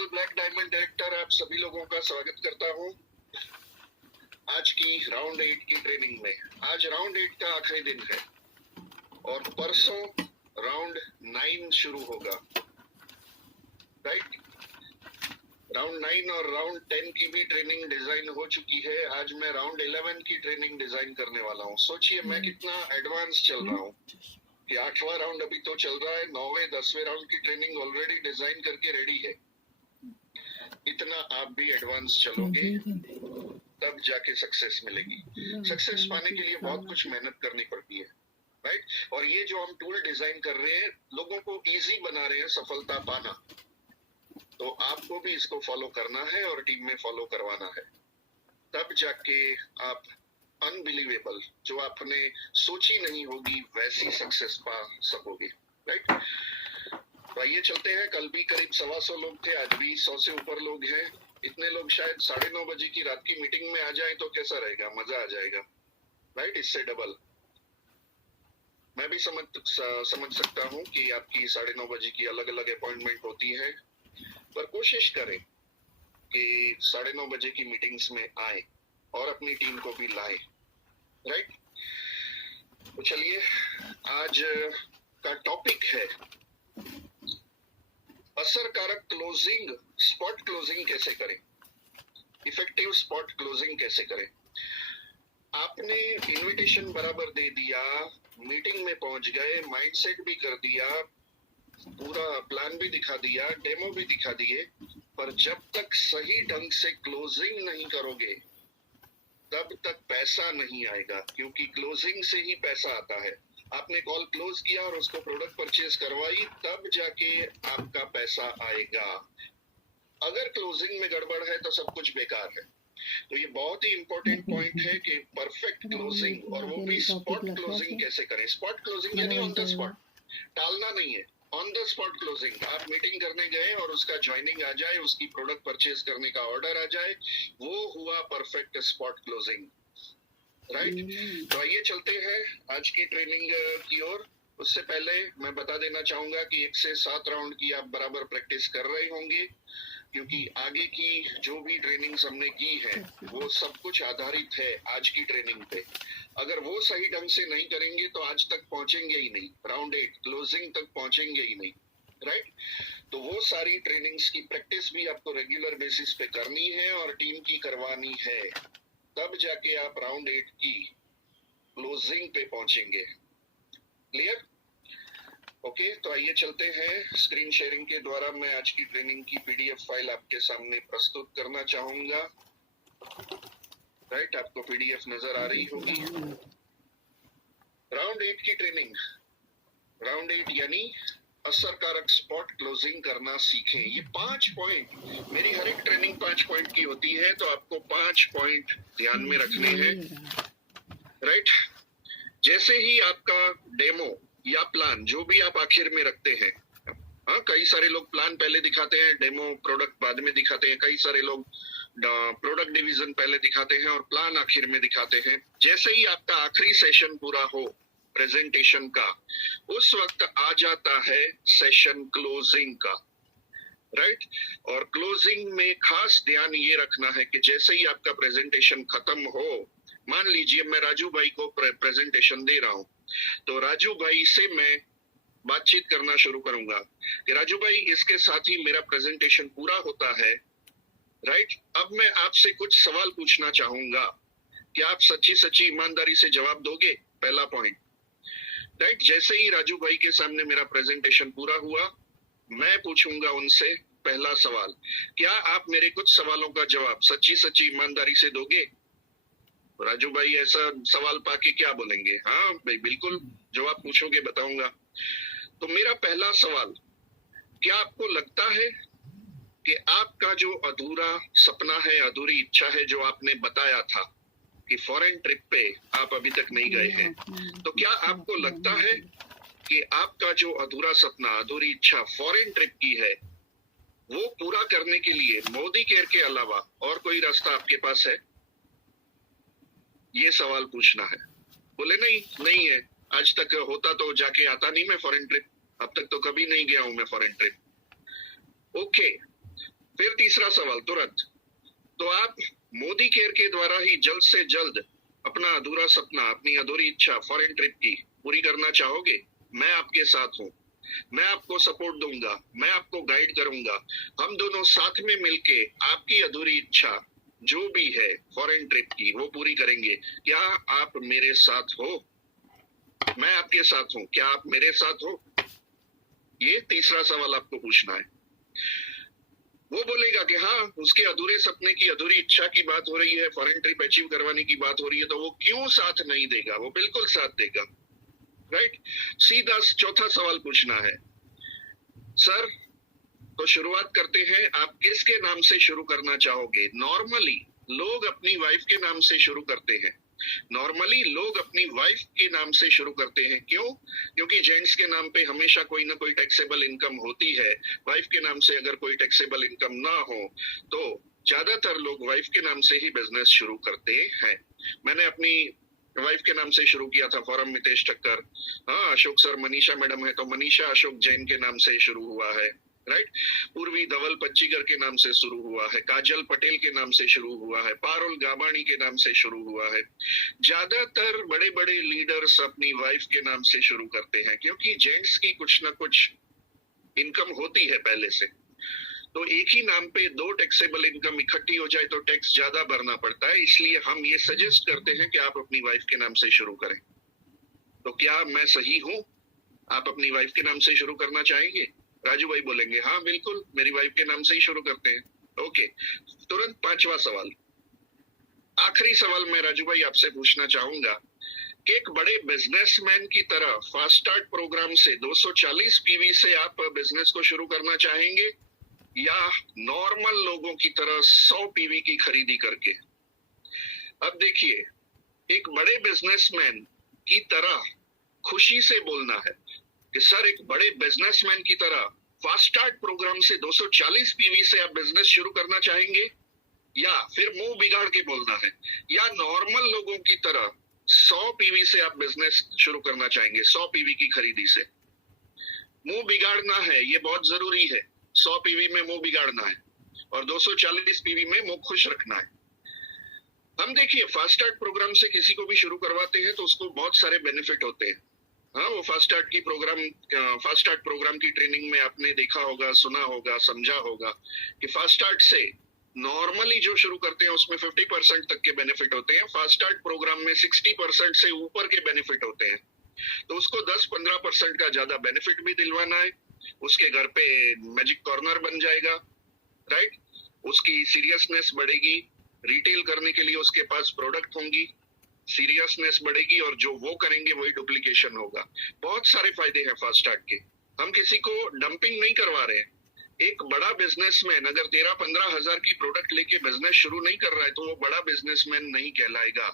Global black diamond director आप सभी लोगों का स्वागत करता हूं आज की राउंड 8 की ट्रेनिंग में। आज राउंड 8 का आखिरी दिन है और परसों राउंड 9 शुरू होगा, राइट। राउंड 9 और राउंड 10 की भी ट्रेनिंग डिजाइन हो चुकी है। आज मैं राउंड 11 की ट्रेनिंग डिजाइन करने वाला हूँ। सोचिए मैं कितना एडवांस चल रहा हूँ कि 8वां राउंड अभी तो चल रहा है, 9वें 10वें राउंड की ट्रेनिंग ऑलरेडी डिजाइन करके रेडी है। इतना आप भी एडवांस चलोगे तब जाके सक्सेस मिलेगी। सक्सेस पाने के लिए बहुत कुछ मेहनत करनी पड़ती है, राइट। और ये जो हम टूल डिजाइन कर रहे हैं लोगों को इजी बना रहे हैं सफलता पाना, तो आपको भी इसको फॉलो करना है और टीम में फॉलो करवाना है, तब जाके आप अनबिलीवेबल जो आपने सोची नहीं होगी वैसी सक्सेस पा सकोगे, राइट। तो आइए चलते हैं। कल भी करीब 125 लोग थे, आज भी 100 से ऊपर लोग हैं। इतने लोग शायद 9:30 बजे की रात की मीटिंग में आ जाएं तो कैसा रहेगा, मजा आ जाएगा, राइट। इससे डबल मैं भी समझ सकता हूँ कि आपकी 9:30 बजे की अलग अलग अपॉइंटमेंट होती है, पर कोशिश करें कि 9:30 बजे की मीटिंग्स में आए और अपनी टीम को भी लाए, राइट। तो चलिए आज का टॉपिक है असरकारक क्लोजिंग, स्पॉट क्लोजिंग कैसे करें, इफेक्टिव स्पॉट क्लोजिंग कैसे करें। आपने इनविटेशन बराबर दे दिया, मीटिंग में पहुंच गए, माइंडसेट भी कर दिया, पूरा प्लान भी दिखा दिया, डेमो भी दिखा दिए, पर जब तक सही ढंग से क्लोजिंग नहीं करोगे तब तक पैसा नहीं आएगा, क्योंकि क्लोजिंग से ही पैसा आता है। आपने कॉल क्लोज किया और उसको प्रोडक्ट परचेज करवाई, तब जाके आपका पैसा आएगा। अगर क्लोजिंग में गड़बड़ है तो सब कुछ बेकार है। तो ये बहुत ही इंपॉर्टेंट पॉइंट है कि परफेक्ट क्लोजिंग, और वो भी स्पॉट क्लोजिंग कैसे करें। स्पॉट क्लोजिंग यानी ऑन द स्पॉट, टालना नहीं है, ऑन द स्पॉट क्लोजिंग। आप मीटिंग करने गए और उसका ज्वाइनिंग आ जाए, उसकी प्रोडक्ट परचेज करने का ऑर्डर आ जाए, वो हुआ परफेक्ट स्पॉट क्लोजिंग, राइट। तो आइए चलते हैं आज की ट्रेनिंग की ओर। उससे पहले मैं बता देना चाहूंगा कि 1 से 7 राउंड की आप बराबर प्रैक्टिस कर रहे होंगे, क्योंकि आगे की जो भी ट्रेनिंग हमने की है वो सब कुछ आधारित है आज की ट्रेनिंग पे। अगर वो सही ढंग से नहीं करेंगे तो आज तक पहुंचेंगे ही नहीं, राउंड 8 क्लोजिंग तक पहुंचेंगे ही नहीं, राइट। तो वो सारी ट्रेनिंग्स की प्रैक्टिस भी आपको रेगुलर बेसिस पे करनी है और टीम की करवानी है, तब जाके आप राउंड 8 की क्लोजिंग पे पहुंचेंगे। क्लियर? ओके, तो आइए चलते हैं। स्क्रीन शेयरिंग के द्वारा मैं आज की ट्रेनिंग की पीडीएफ फाइल आपके सामने प्रस्तुत करना चाहूंगा, राइट। आपको पीडीएफ नजर आ रही होगी। राउंड 8 की ट्रेनिंग, राउंड 8 यानी असरकारक स्पॉट क्लोजिंग करना सीखें। ये 5 पॉइंट, मेरी हर एक ट्रेनिंग 5 पॉइंट की होती है, तो आपको 5 पॉइंट ध्यान में रखने हैं, राइट। जैसे ही आपका डेमो या प्लान जो भी आप आखिर में रखते हैं, हाँ, कई सारे लोग प्लान पहले दिखाते हैं, डेमो प्रोडक्ट बाद में दिखाते हैं, कई सारे लोग प्रोडक्ट डिवीजन पहले दिखाते हैं और प्लान आखिर में दिखाते हैं। जैसे ही आपका आखिरी सेशन पूरा हो प्रेजेंटेशन का, उस वक्त आ जाता है सेशन क्लोजिंग का, राइट। और क्लोजिंग में खास ध्यान ये रखना है कि जैसे ही आपका प्रेजेंटेशन खत्म हो, मान लीजिए मैं राजू भाई को प्रेजेंटेशन दे रहा हूं, तो राजू भाई से मैं बातचीत करना शुरू करूंगा कि राजू भाई इसके साथ ही मेरा प्रेजेंटेशन पूरा होता है, राइट। अब मैं आपसे कुछ सवाल पूछना चाहूंगा, क्या आप सच्ची सच्ची ईमानदारी से जवाब दोगे, पहला पॉइंट, राइट। जैसे ही राजू भाई के सामने मेरा प्रेजेंटेशन पूरा हुआ, मैं पूछूंगा उनसे पहला सवाल, क्या आप मेरे कुछ सवालों का जवाब सच्ची सच्ची ईमानदारी से दोगे। राजू भाई ऐसा सवाल पाके क्या बोलेंगे, हाँ भाई बिल्कुल, जो आप पूछोगे बताऊंगा। तो मेरा पहला सवाल, क्या आपको लगता है कि आपका जो अधूरा सपना है, अधूरी इच्छा है, जो आपने बताया था कि फॉरेन ट्रिप पे आप अभी तक नहीं गए हैं, तो क्या आपको लगता है कि आपका जो अधूरा सपना, अधूरी इच्छा फॉरेन ट्रिप की है, वो पूरा करने के लिए मोदी केयर के अलावा और कोई रास्ता आपके पास है? ये सवाल पूछना है। बोले नहीं है, आज तक होता तो जाके आता नहीं मैं फॉरेन ट्रिप, अब तक तो कभी नहीं गया हूं मैं फॉरेन ट्रिप। ओके, तीसरा सवाल तुरंत, तो आप मोदी केयर के द्वारा ही जल्द से जल्द अपना अधूरा सपना, अपनी अधूरी इच्छा फॉरेन ट्रिप की पूरी करना चाहोगे? मैं आपके साथ हूँ, मैं आपको सपोर्ट दूंगा, मैं आपको गाइड करूंगा। हम दोनों साथ में मिलके आपकी अधूरी इच्छा जो भी है फॉरेन ट्रिप की वो पूरी करेंगे। क्या आप मेरे साथ हो? मैं आपके साथ हूँ, क्या आप मेरे साथ हो? ये तीसरा सवाल आपको पूछना है। वो बोलेगा कि हाँ, उसके अधूरे सपने की, अधूरी इच्छा की बात हो रही है, फॉरेन ट्रिप अचीव करवाने की बात हो रही है, तो वो क्यों साथ नहीं देगा? वो बिल्कुल साथ देगा, राइट? सीधा चौथा सवाल पूछना है, सर तो शुरुआत करते हैं, आप किसके नाम से शुरू करना चाहोगे? नॉर्मली लोग अपनी वाइफ के नाम से शुरू करते हैं, नॉर्मली लोग अपनी वाइफ के नाम से शुरू करते हैं। क्यों? क्योंकि जेंट्स के नाम पे हमेशा कोई ना कोई टैक्सेबल इनकम होती है। वाइफ के नाम से अगर कोई टैक्सेबल इनकम ना हो तो ज्यादातर लोग वाइफ के नाम से ही बिजनेस शुरू करते हैं। मैंने अपनी वाइफ के नाम से शुरू किया था, फॉरम मितेश ठक्कर। हाँ, अशोक सर, मनीषा मैडम है तो मनीषा अशोक जैन के नाम से शुरू हुआ है, राइट? पूर्वी धवल पच्चीगर के नाम से शुरू हुआ है, काजल पटेल के नाम से शुरू हुआ है, पारुल गाबाणी के नाम से शुरू हुआ है। ज्यादातर बड़े बड़े लीडर्स अपनी वाइफ के नाम से शुरू करते हैं, क्योंकि जेंट्स की कुछ ना कुछ इनकम होती है पहले से। तो एक ही नाम पे दो टैक्सेबल इनकम इकट्ठी हो जाए तो टैक्स ज्यादा भरना पड़ता है। इसलिए हम ये सजेस्ट करते हैं कि आप अपनी वाइफ के नाम से शुरू करें। तो क्या मैं सही हूं? आप अपनी वाइफ के नाम से शुरू करना चाहेंगे? राजू भाई बोलेंगे हाँ बिल्कुल, मेरी वाइफ के नाम से ही शुरू करते हैं। ओके, तुरंत पांचवा सवाल, आखिरी सवाल मैं राजू भाई आपसे पूछना चाहूंगा कि एक बड़े बिजनेसमैन की तरह फास्ट स्टार्ट प्रोग्राम से 240 पीवी से आप बिजनेस को शुरू करना चाहेंगे, या नॉर्मल लोगों की तरह 100 पीवी की खरीदी करके? अब देखिए, एक बड़े बिजनेसमैन की तरह खुशी से बोलना है कि सर एक बड़े बिजनेसमैन की तरह फास्ट स्टार्ट प्रोग्राम से 240 पीवी से आप बिजनेस शुरू करना चाहेंगे, या फिर मुंह बिगाड़ के बोलना है, या नॉर्मल लोगों की तरह 100 पीवी से आप बिजनेस शुरू करना चाहेंगे, 100 पीवी की खरीदी से? मुंह बिगाड़ना है, ये बहुत जरूरी है। 100 पीवी में मुंह बिगाड़ना है और 240 पीवी में मुंह खुश रखना है। हम देखिए, फास्ट स्टार्ट प्रोग्राम से किसी को भी शुरू करवाते हैं तो उसको बहुत सारे बेनिफिट होते हैं। हाँ, वो फास्ट स्टार्ट प्रोग्राम की ट्रेनिंग में आपने देखा होगा, सुना होगा, समझा होगा कि फास्ट स्टार्ट से नॉर्मली जो शुरू करते हैं उसमें 50% तक के बेनिफिट होते हैं, फास्ट स्टार्ट प्रोग्राम में 60% से ऊपर के बेनिफिट होते हैं। तो उसको 10-15% का ज्यादा बेनिफिट भी दिलवाना है, उसके घर पे मैजिक कॉर्नर बन जाएगा, राइट? उसकी सीरियसनेस बढ़ेगी, रिटेल करने के लिए उसके पास प्रोडक्ट होंगी, सीरियसनेस बढ़ेगी, और जो वो करेंगे वही डुप्लीकेशन होगा। बहुत सारे फायदे हैं फास्ट स्टार्ट के। हम किसी को डंपिंग नहीं करवा रहे हैं। एक बड़ा बिजनेसमैन अगर 13-15 हजार की प्रोडक्ट लेके बिजनेस शुरू नहीं कर रहा है तो वो बड़ा बिजनेसमैन नहीं कहलाएगा।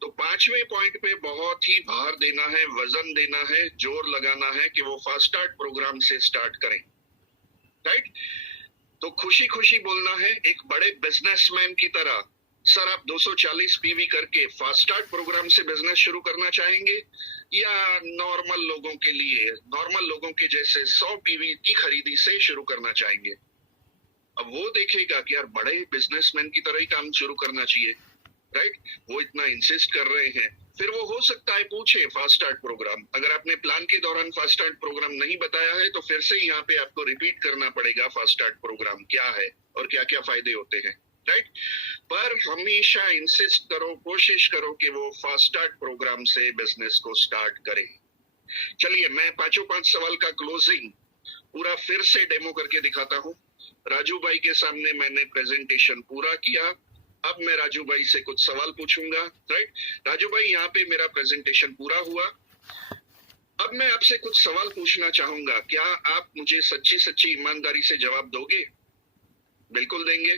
तो पांचवें पॉइंट पे बहुत ही भार देना है, वजन देना है, जोर लगाना है कि वो फास्ट स्टार्ट प्रोग्राम से स्टार्ट करें, राइट? तो खुशी खुशी बोलना है एक बड़े बिजनेसमैन की तरह, सर आप 240 पीवी करके फास्ट स्टार्ट प्रोग्राम से बिजनेस शुरू करना चाहेंगे, या नॉर्मल लोगों के लिए, नॉर्मल लोगों के जैसे 100 पीवी की खरीदी से शुरू करना चाहेंगे? अब वो देखेगा कि यार बड़े बिजनेसमैन की तरह ही काम शुरू करना चाहिए, राइट? वो इतना इंसिस्ट कर रहे हैं, फिर वो हो सकता है पूछे फास्ट स्टार्ट प्रोग्राम। अगर आपने प्लान के दौरान फास्ट स्टार्ट प्रोग्राम नहीं बताया है तो फिर से यहाँ पे आपको रिपीट करना पड़ेगा फास्ट स्टार्ट प्रोग्राम क्या है और क्या क्या फायदे होते हैं, राइट? पर हमेशा इंसिस्ट करो, कोशिश करो कि वो फास्ट स्टार्ट प्रोग्राम से बिजनेस को स्टार्ट करें। चलिए, मैं पांचों 5 सवाल का क्लोजिंग पूरा फिर से डेमो करके दिखाता हूँ। राजू भाई के सामने मैंने प्रेजेंटेशन पूरा किया, अब मैं राजू भाई से कुछ सवाल पूछूंगा, राइट? राजू भाई, यहाँ पे मेरा प्रेजेंटेशन पूरा हुआ। अब मैं आपसे कुछ सवाल पूछना चाहूंगा, क्या आप मुझे सच्ची सच्ची ईमानदारी से जवाब दोगे? बिल्कुल देंगे।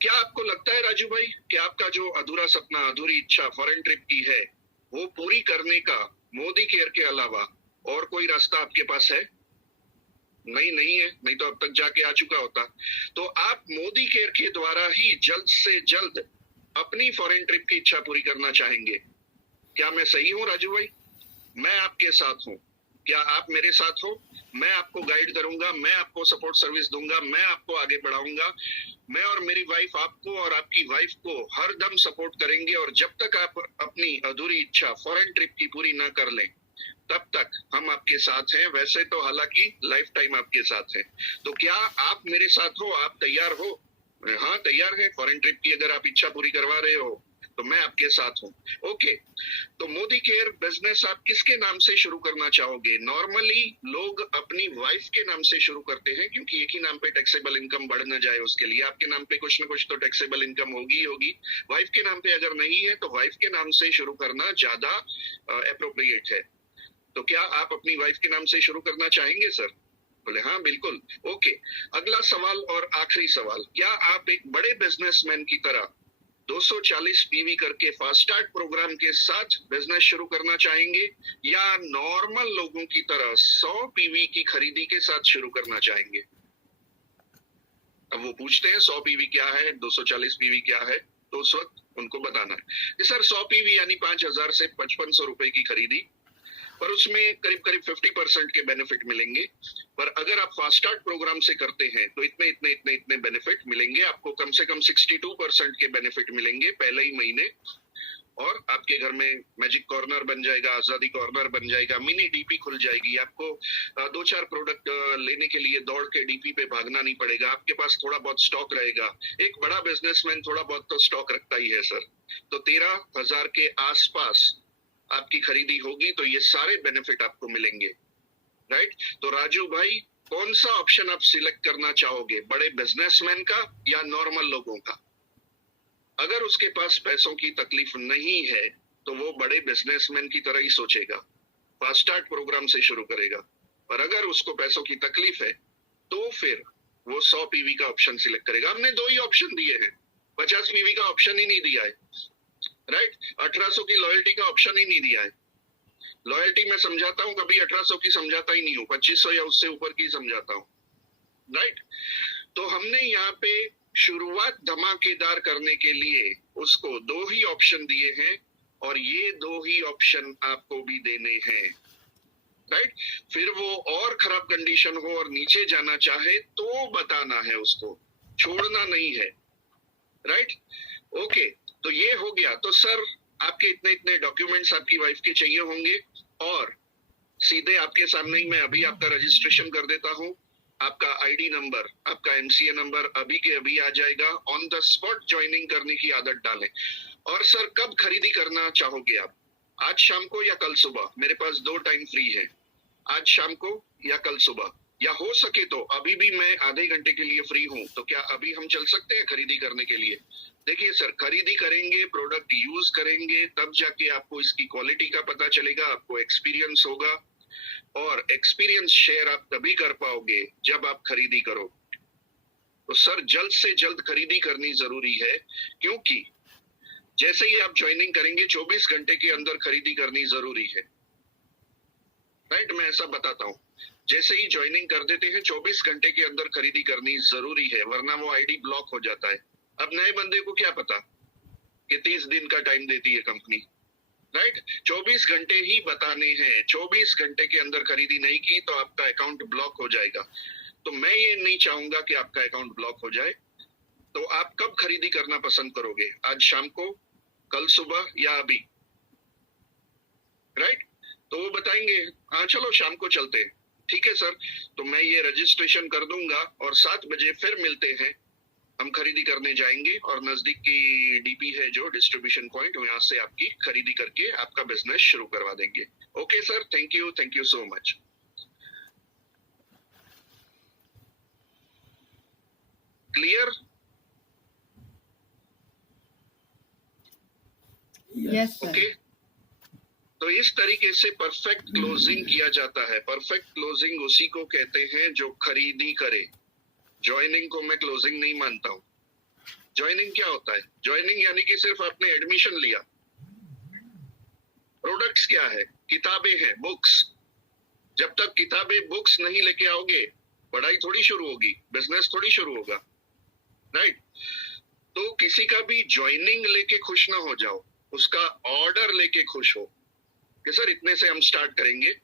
क्या आपको लगता है राजू भाई कि आपका जो अधूरा सपना, अधूरी इच्छा फॉरेन ट्रिप की है, वो पूरी करने का मोदी केयर के अलावा और कोई रास्ता आपके पास है? नहीं है, नहीं तो अब तक जाके आ चुका होता। तो आप मोदी केयर के द्वारा ही जल्द से जल्द अपनी फॉरेन ट्रिप की इच्छा पूरी करना चाहेंगे। क्या मैं सही हूँ राजू भाई? मैं आपके साथ हूँ, क्या आप मेरे साथ हो? मैं आपको गाइड करूंगा, मैं आपको सपोर्ट सर्विस दूंगा, मैं आपको आगे बढ़ाऊंगा। मैं और मेरी वाइफ आपको और आपकी वाइफ को हर दम सपोर्ट करेंगे, और जब तक आप अपनी अधूरी इच्छा फॉरेन ट्रिप की पूरी ना कर लें तब तक हम आपके साथ हैं। वैसे तो हालांकि लाइफ टाइम आपके साथ हैं। तो क्या आप मेरे साथ हो? आप तैयार हो? हाँ तैयार है। फॉरेन ट्रिप की अगर आप इच्छा पूरी करवा रहे हो तो मैं आपके साथ हूँ। ओके, तो मोदी केयर बिजनेस आप किसके नाम से शुरू करना चाहोगे? नॉर्मली लोग अपनी वाइफ के नाम से शुरू करते हैं, क्योंकि एक ही नाम पे टैक्सेबल इनकम बढ़ न जाए उसके लिए। आपके नाम पे कुछ ना कुछ तो टैक्सेबल इनकम होगी ही होगी। वाइफ के नाम पे अगर नहीं है तो वाइफ के नाम से शुरू करना ज्यादा अप्रोप्रिएट है। तो क्या आप अपनी वाइफ के नाम से शुरू करना चाहेंगे सर? बोले हाँ बिल्कुल। ओके, अगला सवाल और आखिरी सवाल, क्या आप एक बड़े बिजनेसमैन की तरह 240 पीवी करके फास्ट स्टार्ट प्रोग्राम के साथ बिजनेस शुरू करना चाहेंगे, या नॉर्मल लोगों की तरह 100 पीवी की खरीदी के साथ शुरू करना चाहेंगे? अब वो पूछते हैं 100 पीवी क्या है, 240 पीवी क्या है, तो उस वक्त उनको बताना है सर 100 पीवी यानी 5,000 से 5,500 रुपए की खरीदी, पर उसमें करीब करीब 50% के बेनिफिट मिलेंगे। पर अगर आप फास्ट स्टार्ट प्रोग्राम से करते हैं तो इतने इतने इतने इतने बेनिफिट मिलेंगे आपको। कम से कम 62% के बेनिफिट मिलेंगे पहले ही महीने, और आपके घर में मैजिक कॉर्नर बन जाएगा, आजादी कॉर्नर बन जाएगा, मिनी डीपी खुल जाएगी। आपको 2-4 प्रोडक्ट लेने के लिए दौड़ के डीपी पे भागना नहीं पड़ेगा, आपके पास थोड़ा बहुत स्टॉक रहेगा। एक बड़ा बिजनेसमैन थोड़ा बहुत तो स्टॉक रखता ही है सर। तो 13,000 के आसपास आपकी खरीदी होगी तो ये सारे बेनिफिट आपको मिलेंगे, राइट? तो राजू भाई, कौन सा ऑप्शन आप सिलेक्ट करना चाहोगे, बड़े बिजनेसमैन का या नॉर्मल लोगों का? अगर उसके पास पैसों की तकलीफ नहीं है तो वो बड़े बिजनेसमैन की तरह ही सोचेगा, फास्ट स्टार्ट प्रोग्राम से शुरू करेगा। और अगर उसको पैसों की तकलीफ है तो फिर वो 100 पीवी का ऑप्शन सिलेक्ट करेगा। हमने 2 ही ऑप्शन दिए हैं, 50 पीवी का ऑप्शन ही नहीं दिया है, राइट? 1800 की लॉयल्टी का ऑप्शन ही नहीं दिया है। लॉयल्टी मैं समझाता हूं, कभी 1800 की समझाता ही नहीं हूं, 2500 या उससे ऊपर की समझाता हूं, राइट? तो हमने यहाँ पे शुरुआत धमाकेदार करने के लिए उसको 2 ही ऑप्शन दिए हैं, और ये 2 ही ऑप्शन आपको भी देने हैं, राइट? फिर वो और खराब कंडीशन हो और नीचे जाना चाहे तो बताना है उसको, छोड़ना नहीं है, राइट? ओके, तो ये हो गया। तो सर आपके इतने इतने डॉक्यूमेंट्स आपकी वाइफ के चाहिए होंगे, और सीधे आपके सामने ही मैं अभी आपका रजिस्ट्रेशन कर देता हूँ। आपका आईडी नंबर, आपका एमसीए नंबर अभी के अभी आ जाएगा। ऑन द स्पॉट ज्वाइनिंग करने की आदत डालें। और सर कब खरीदी करना चाहोगे आप? आज शाम को या कल सुबह? मेरे पास 2 टाइम फ्री है, आज शाम को या कल सुबह, या हो सके तो अभी भी मैं आधे घंटे के लिए फ्री हूँ। तो क्या अभी हम चल सकते हैं खरीदी करने के लिए? देखिए सर, खरीदी करेंगे, प्रोडक्ट यूज करेंगे, तब जाके आपको इसकी क्वालिटी का पता चलेगा, आपको एक्सपीरियंस होगा, और एक्सपीरियंस शेयर आप तभी कर पाओगे जब आप खरीदी करो। तो सर जल्द से जल्द खरीदी करनी जरूरी है, क्योंकि जैसे ही आप ज्वाइनिंग करेंगे 24 घंटे के अंदर खरीदी करनी जरूरी है, राइट? मैं ऐसा बताता हूँ, जैसे ही ज्वाइनिंग कर देते हैं 24 घंटे के अंदर खरीदी करनी जरूरी है, वरना वो आईडी ब्लॉक हो जाता है। अब नए बंदे को क्या पता कि 30 दिन का टाइम देती है कंपनी, राइट? 24 घंटे ही बताने हैं। 24 घंटे के अंदर खरीदी नहीं की तो आपका अकाउंट ब्लॉक हो जाएगा। तो मैं ये नहीं चाहूंगा कि आपका अकाउंट ब्लॉक हो जाए। तो आप कब खरीदी करना पसंद करोगे? आज शाम को, कल सुबह, या अभी, राइट? तो वो बताएंगे हाँ चलो शाम को चलते हैं। ठीक है सर, तो मैं ये रजिस्ट्रेशन कर दूंगा और 7 बजे फिर मिलते हैं। हम खरीदी करने जाएंगे और नजदीक की डीपी है जो डिस्ट्रीब्यूशन पॉइंट, यहाँ से आपकी खरीदी करके आपका बिजनेस शुरू करवा देंगे। Okay sir, thank you so much. Clear? Yes sir. Okay, तो इस तरीके से परफेक्ट क्लोजिंग किया जाता है। परफेक्ट क्लोजिंग उसी को कहते हैं जो खरीदी करे। ज्वाइनिंग को मैं क्लोजिंग नहीं मानता हूँ। ज्वाइनिंग क्या होता है? ज्वाइनिंग यानी कि सिर्फ आपने एडमिशन लिया। प्रोडक्ट्स क्या है? किताबें हैं, बुक्स। जब तक किताबें बुक्स नहीं लेके आओगे, पढ़ाई थोड़ी शुरू होगी, बिजनेस थोड़ी शुरू होगा, राइट? तो किसी का भी ज्वाइनिंग लेके खुश ना हो जाओ, उसका ऑर्डर लेके खुश हो कि सर इतने से हम स्टार्ट करेंगे,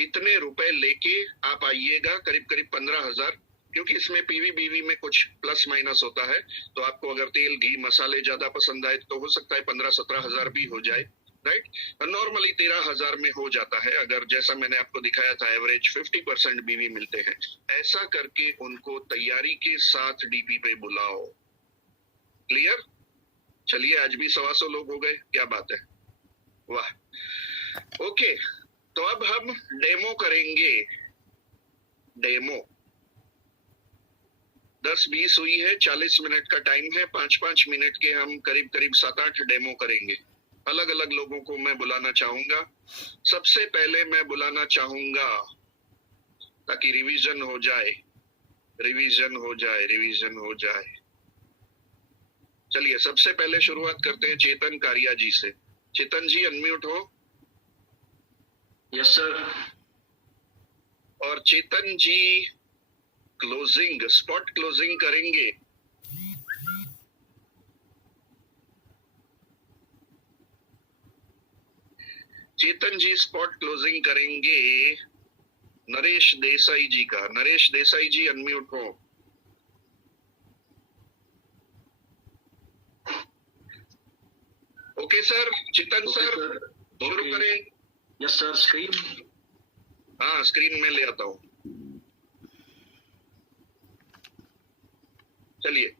इतने रुपए लेके आप आइएगा, करीब करीब 15,000, क्योंकि इसमें पीवी बीवी में कुछ प्लस माइनस होता है। तो आपको अगर तेल घी मसाले ज्यादा पसंद आए तो हो सकता है 15-17 हजार भी हो जाए, राइट। नॉर्मली 13,000 में हो जाता है, अगर जैसा मैंने आपको दिखाया था एवरेज 50% बीवी मिलते हैं। ऐसा करके उनको तैयारी के साथ डीपी पे बुलाओ। क्लियर? चलिए, आज भी 125 लोग हो गए, क्या बात है, वाह। ओके, तो अब हम डेमो करेंगे। डेमो 10-20 हुई है, 40 मिनट का टाइम है, 5-5 मिनट के हम करीब करीब 7-8 डेमो करेंगे। अलग अलग लोगों को मैं बुलाना चाहूंगा। सबसे पहले मैं बुलाना चाहूंगा ताकि रिवीजन हो जाए, रिवीजन हो जाए, रिवीजन हो जाए। चलिए, सबसे पहले शुरुआत करते हैं चेतन कारिया जी से। चेतन जी, अनम्यूट हो। Yes sir. और चेतन जी क्लोजिंग, स्पॉट क्लोजिंग करेंगे। चेतन जी स्पॉट क्लोजिंग करेंगे नरेश देसाई जी का। नरेश देसाई जी, अनम्यूट हो। ओके सर, चेतन सर शुरू करें। Yes sir. स्क्रीन, हाँ स्क्रीन में ले आता हूँ। चलिए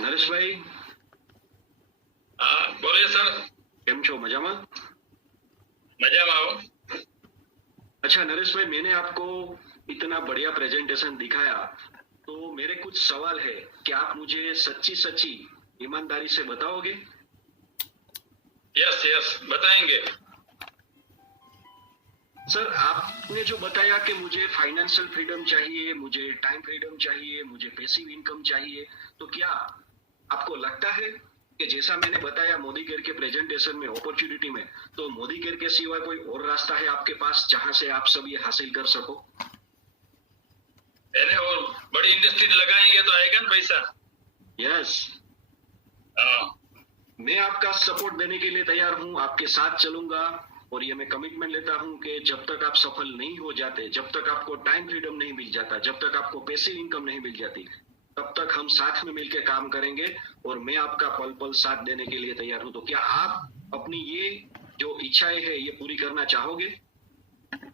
નરેશભાઈ। हाँ बोलिए सर। કેમ છો? મજામાં? मजाમાં आओ। अच्छा नरेश भाई, मैंने आपको इतना बढ़िया प्रेजेंटेशन दिखाया, तो मेरे कुछ सवाल है, क्या आप मुझे सच्ची सच्ची ईमानदारी से बताओगे? यस यस बताएंगे। सर, आपने जो बताया कि मुझे फाइनेंशियल फ्रीडम चाहिए, मुझे टाइम फ्रीडम चाहिए, मुझे पैसिव इनकम चाहिए, तो क्या आपको लगता है कि जैसा मैंने बताया मोदी केयर के प्रेजेंटेशन में, अपॉर्चुनिटी में, तो मोदी केयर के सिवाय कोई और रास्ता है आपके पास जहां से आप सब ये हासिल कर सको? यानी और बड़ी इंडस्ट्री लगाएंगे तो आएगा ना पैसा। यस, हाँ मैं आपका सपोर्ट देने के लिए तैयार हूं, आपके साथ चलूंगा। और ये मैं कमिटमेंट लेता हूं कि जब तक आप सफल नहीं हो जाते, जब तक आपको टाइम फ्रीडम नहीं मिल जाता, जब तक आपको पैसिव इनकम नहीं मिल जाती, तब तक हम साथ में मिलकर काम करेंगे और मैं आपका पल पल साथ देने के लिए तैयार हूं। तो क्या आप अपनी ये जो इच्छाएं है ये पूरी करना चाहोगे?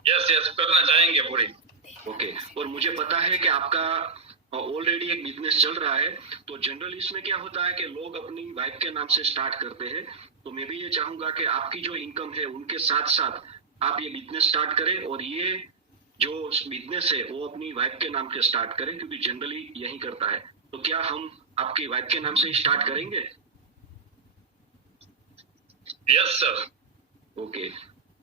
यस यस करना चाहेंगे पूरी। ओके, और मुझे पता है कि आपका ऑलरेडी एक बिजनेस चल रहा है, तो जनरल इसमें क्या होता है कि लोग अपनी वाइफ के नाम से स्टार्ट करते हैं। तो मैं भी ये चाहूंगा कि आपकी जो इनकम है उनके साथ साथ आप ये बिजनेस स्टार्ट करें, और ये जो बिजनेस है वो अपनी वाइफ के नाम से स्टार्ट करें, क्योंकि जनरली यही करता है। तो क्या हम आपकी वाइफ के नाम से ही स्टार्ट करेंगे? Yes sir. ओके,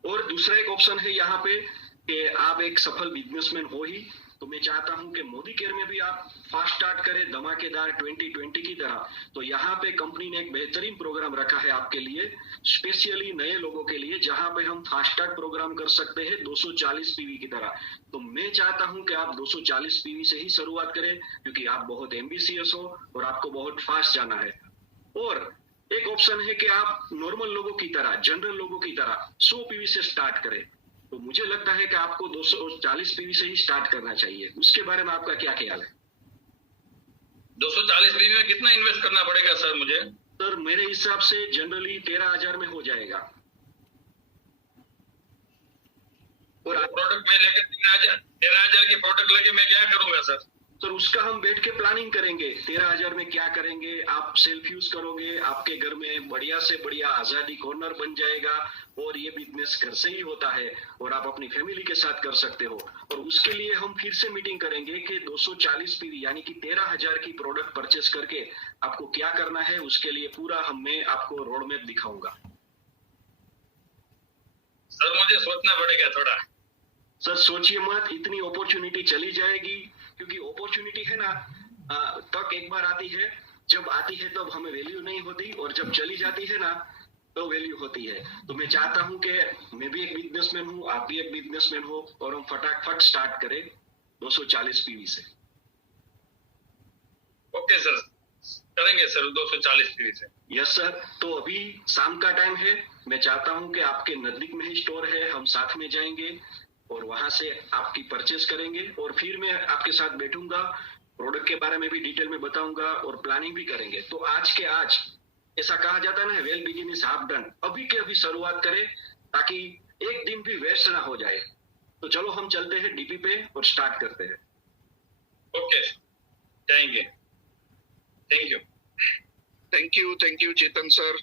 और दूसरा एक ऑप्शन है यहाँ पे कि आप एक सफल बिजनेसमैन हो ही, तो मैं चाहता हूं कि मोदी केयर में भी आप फास्ट स्टार्ट करें, धमाकेदार 2020 की तरह। तो यहाँ पे कंपनी ने एक बेहतरीन प्रोग्राम रखा है आपके लिए, स्पेशली नए लोगों के लिए, जहां पे हम फास्ट स्टार्ट प्रोग्राम कर सकते हैं 240 पीवी की तरह। तो मैं चाहता हूं कि आप 240 पीवी से ही शुरुआत करें, क्योंकि आप बहुत एम्बिशियस हो और आपको बहुत फास्ट जाना है। और एक ऑप्शन है कि आप नॉर्मल लोगों की तरह, जनरल लोगों की तरह 100 पीवी से स्टार्ट करें। तो मुझे लगता है कि आपको 240 पीवी से ही स्टार्ट करना चाहिए। उसके बारे में आपका क्या ख्याल है? 240 पीवी में कितना इन्वेस्ट करना पड़ेगा सर मुझे? सर, मेरे हिसाब से जनरली 13,000 में हो जाएगा। और प्रोडक्ट में लेकर 13,000 की प्रोडक्ट लेके मैं क्या करूंगा सर? सर, उसका हम बैठ के प्लानिंग करेंगे। 13,000 में क्या करेंगे, आप सेल्फ यूज करोगे, आपके घर में बढ़िया से बढ़िया आजादी कॉर्नर बन जाएगा, और ये बिजनेस घर से ही होता है और आप अपनी फैमिली के साथ कर सकते हो। और उसके लिए हम फिर से मीटिंग करेंगे कि 240 पीवी यानी कि 13,000 की प्रोडक्ट परचेस करके आपको क्या करना है, उसके लिए पूरा मैं आपको रोड मैप दिखाऊंगा। सर मुझे सोचना पड़ेगा थोड़ा। सर सोचिए मत, इतनी अपॉर्चुनिटी चली जाएगी, क्योंकि अपॉर्चुनिटी है ना, तक एक बार आती है, जब आती है तब हमें वैल्यू नहीं होती, और जब चली जाती है ना तो वैल्यू होती है। तो मैं चाहता हूं कि मैं भी एक बिजनेसमैन हूं, आप भी एक बिजनेसमैन हो, और हम फटाफट स्टार्ट करें 240 पीवी से। ओके सर, करेंगे सर 240 पीवी से। Yes sir. तो अभी शाम का टाइम है, मैं चाहता हूं कि आपके नजदीक में ही स्टोर है, हम साथ में जाएंगे, और वहां से आपकी परचेस करेंगे और फिर मैं आपके साथ बैठूंगा, प्रोडक्ट के बारे में भी डिटेल में बताऊंगा और प्लानिंग भी करेंगे। तो आज के आज ऐसा कहा जाता है ना, well begin is half done. अभी के अभी शुरुआत करें ताकि एक दिन भी वेस्ट ना हो जाए। तो चलो हम चलते हैं डीपी पे और स्टार्ट करते हैं। ओके, जाएंगे। Thank you. Thank you Chetan sir.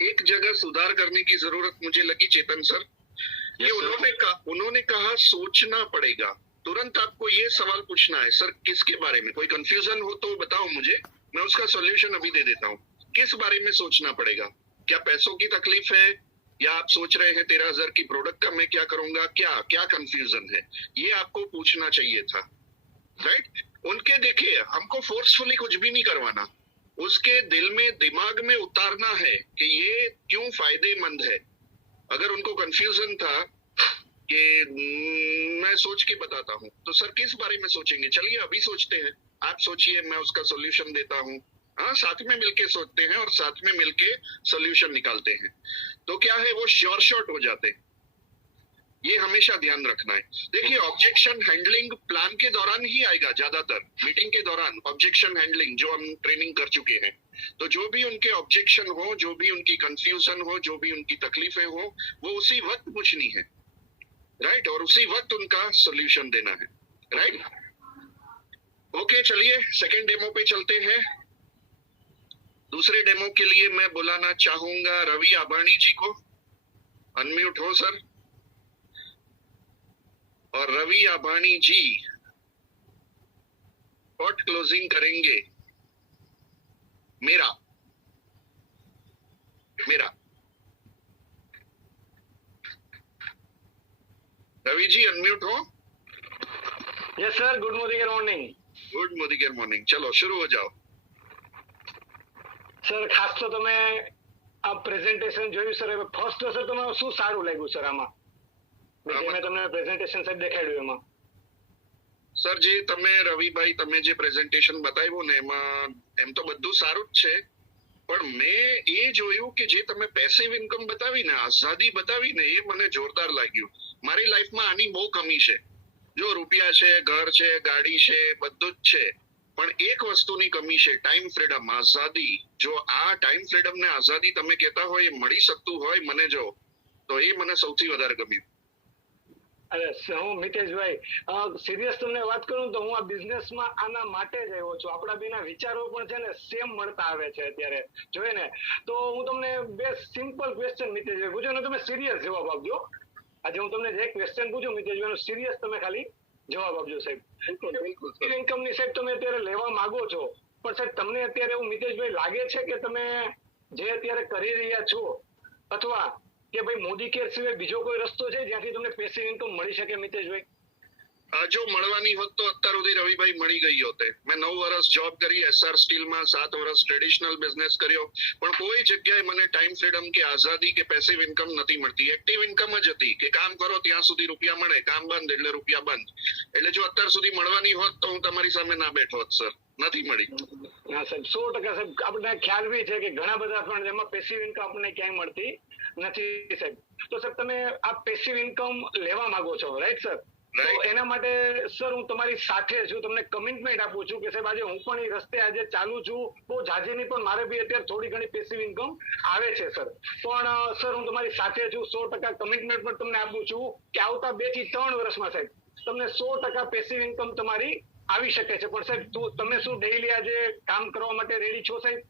एक जगह सुधार करने की जरूरत मुझे लगी चेतन सर, कि उन्होंने कहा सोचना पड़ेगा। तुरंत आपको ये सवाल पूछना है, सर किसके बारे में? कोई कंफ्यूजन हो तो बताओ मुझे, मैं उसका सॉल्यूशन अभी दे देता हूँ। किस बारे में सोचना पड़ेगा? क्या पैसों की तकलीफ है, या आप सोच रहे हैं 13,000 की प्रोडक्ट का मैं क्या करूंगा? क्या कंफ्यूजन है, ये आपको पूछना चाहिए था, राइट? उनके देखिए, हमको फोर्सफुली कुछ भी नहीं करवाना, उसके दिल में दिमाग में उतारना है कि ये क्यों फायदेमंद है। अगर उनको कंफ्यूजन था कि मैं सोच के बताता हूँ, तो सर किस बारे में सोचेंगे? चलिए अभी सोचते हैं, आप सोचिए, मैं उसका सोल्यूशन देता हूँ। हाँ, साथ में मिलके सोचते हैं और साथ में मिलके सोल्यूशन निकालते हैं। तो क्या है, वो श्योर शॉट हो जाते हैं। ये हमेशा ध्यान रखना है। देखिए, ऑब्जेक्शन हैंडलिंग प्लान के दौरान ही आएगा, ज्यादातर मीटिंग के दौरान ऑब्जेक्शन हैंडलिंग जो हम ट्रेनिंग कर चुके हैं। तो जो भी उनके ऑब्जेक्शन हो, जो भी उनकी कंफ्यूजन हो, जो भी उनकी तकलीफें हो, वो उसी वक्त पूछनी है, राइट? और उसी वक्त उनका सोल्यूशन देना है, राइट? ओके, चलिए सेकेंड डेमो पे चलते हैं। दूसरे डेमो के लिए मैं बुलाना चाहूंगा रवि आबाणी जी को। अनम्यूट हो सर। और रवि आबाणी जी स्पॉट क्लोजिंग करेंगे मेरा रवि जी अनम्यूट हो। Yes sir, good morning. Good morning. ચલો શરૂ હો જાઓ સર। ખાસ તો તમે આ પ્રેઝન્ટેશન જોયું સર, ફર્સ્ટ સર તમને શું સારું લાગ્યું સર આમાં, જે મેં તમને પ્રેઝન્ટેશન સાહેબ દેખાડ્યું એમાં? સર, જે તમે રવિભાઈ તમે જે પ્રેઝન્ટેશન બતાવ્યું ને, એમાં એમ તો બધું સારું જ છે, પણ મેં એ જોયું કે જે તમે પેસિવ ઇન્કમ બતાવી ને, આઝાદી બતાવી ને, એ મને જોરદાર લાગ્યું। મારી લાઈફમાં આની બહુ કમી છે। જો રૂપિયા છે, ઘર છે, ગાડી છે, બધું જ છે, પણ એક વસ્તુની કમી છે, ટાઈમ ફ્રીડમ, આઝાદી। જો આ ટાઈમ ફ્રીડમ ને આઝાદી તમે કહેતા હોય એ મળી શકતું હોય મને, જો તો એ મને સૌથી વધારે ગમ્યું। અરે હું મિતેશભાઈ સિરિયસ તમને વાત કરું તો હું આ બિઝનેસમાં આના માટે જ આવ્યો છું। આપણા બેના વિચારો પણ છે ને સેમ મળતા આવે છે અત્યારે, જોઈએ ને। તો હું તમને બે સિમ્પલ ક્વેશ્ચન મિતેશભાઈ પૂછું ને, તમે સિરિયસ જવાબ આપજો। આજે હું તમને જે ક્વેશ્ચન પૂછું મિતેશભાઈ, સિરિયસ તમે ખાલી જવાબ આપજો સાહેબ। બિલકુલ ઇન્કમ ની સાહેબ તમે અત્યારે લેવા માંગો છો, પણ સાહેબ તમને અત્યારે એવું મિતેશભાઈ લાગે છે કે તમે જે અત્યારે કરી રહ્યા છો, અથવા કે ભાઈ મોદી કેર સિવાય બીજો કોઈ રસ્તો છે જ્યાંથી તમને પેસિવ ઇન્કમ મળી શકે મિતેશભાઈ? જો મળવાની હોત તો અત્યાર સુધી રવિભાઈ મળી ગઈ હોતે। મેં 9 વર્ષ જોબ કરી એસઆર સ્ટીલમાં, 7 વર્ષ ટ્રેડિશનલ બિઝનેસ કર્યો, પણ કોઈ જગ્યાએ મને ટાઈમ ફ્રીડમ કે આઝાદી કે પેસિવ ઇન્કમ નથી મળતી। એક્ટિવ ઇન્કમ જ હતી કે કામ કરો ત્યાં સુધી રૂપિયા મળે, કામ બંધ એટલે રૂપિયા બંધ। એટલે જો અત્યાર સુધી મળવાની હોત તો હું તમારી સામે ના બેઠો હોત સર, નથી મળી। હા સાહેબ, 100% સાહેબ, આપણને ખ્યાલ બી છે કે ઘણા બધા પણ એમાં પેસિવ ઇન્કમ આપણને ક્યાંય મળતી નથી સાહેબ। તો સાહેબ તમે આ પેસિવ ઇન્કમ લેવા માંગો છો, રાઈટ સર? તો એના માટે સર હું તમારી સાથે છું, તમને કમિટમેન્ટ આપું છું કે સાહેબ આજે હું પણ એ રસ્તે આજે ચાલુ છું, બહુ જાજીની પણ મારે બી અત્યારે થોડી ઘણી પેસિવ ઇન્કમ આવે છે સર। પણ સર હું તમારી સાથે છું, 100% કમિટમેન્ટ પણ તમને આપું છું કે આવતા 2 થી 3 વર્ષમાં સાહેબ તમને 100% પેસિવ ઇન્કમ તમારી આવી શકે છે। પણ સાહેબ તમે શું ડેઈલી આજે કામ કરવા માટે રેડી છો સાહેબ?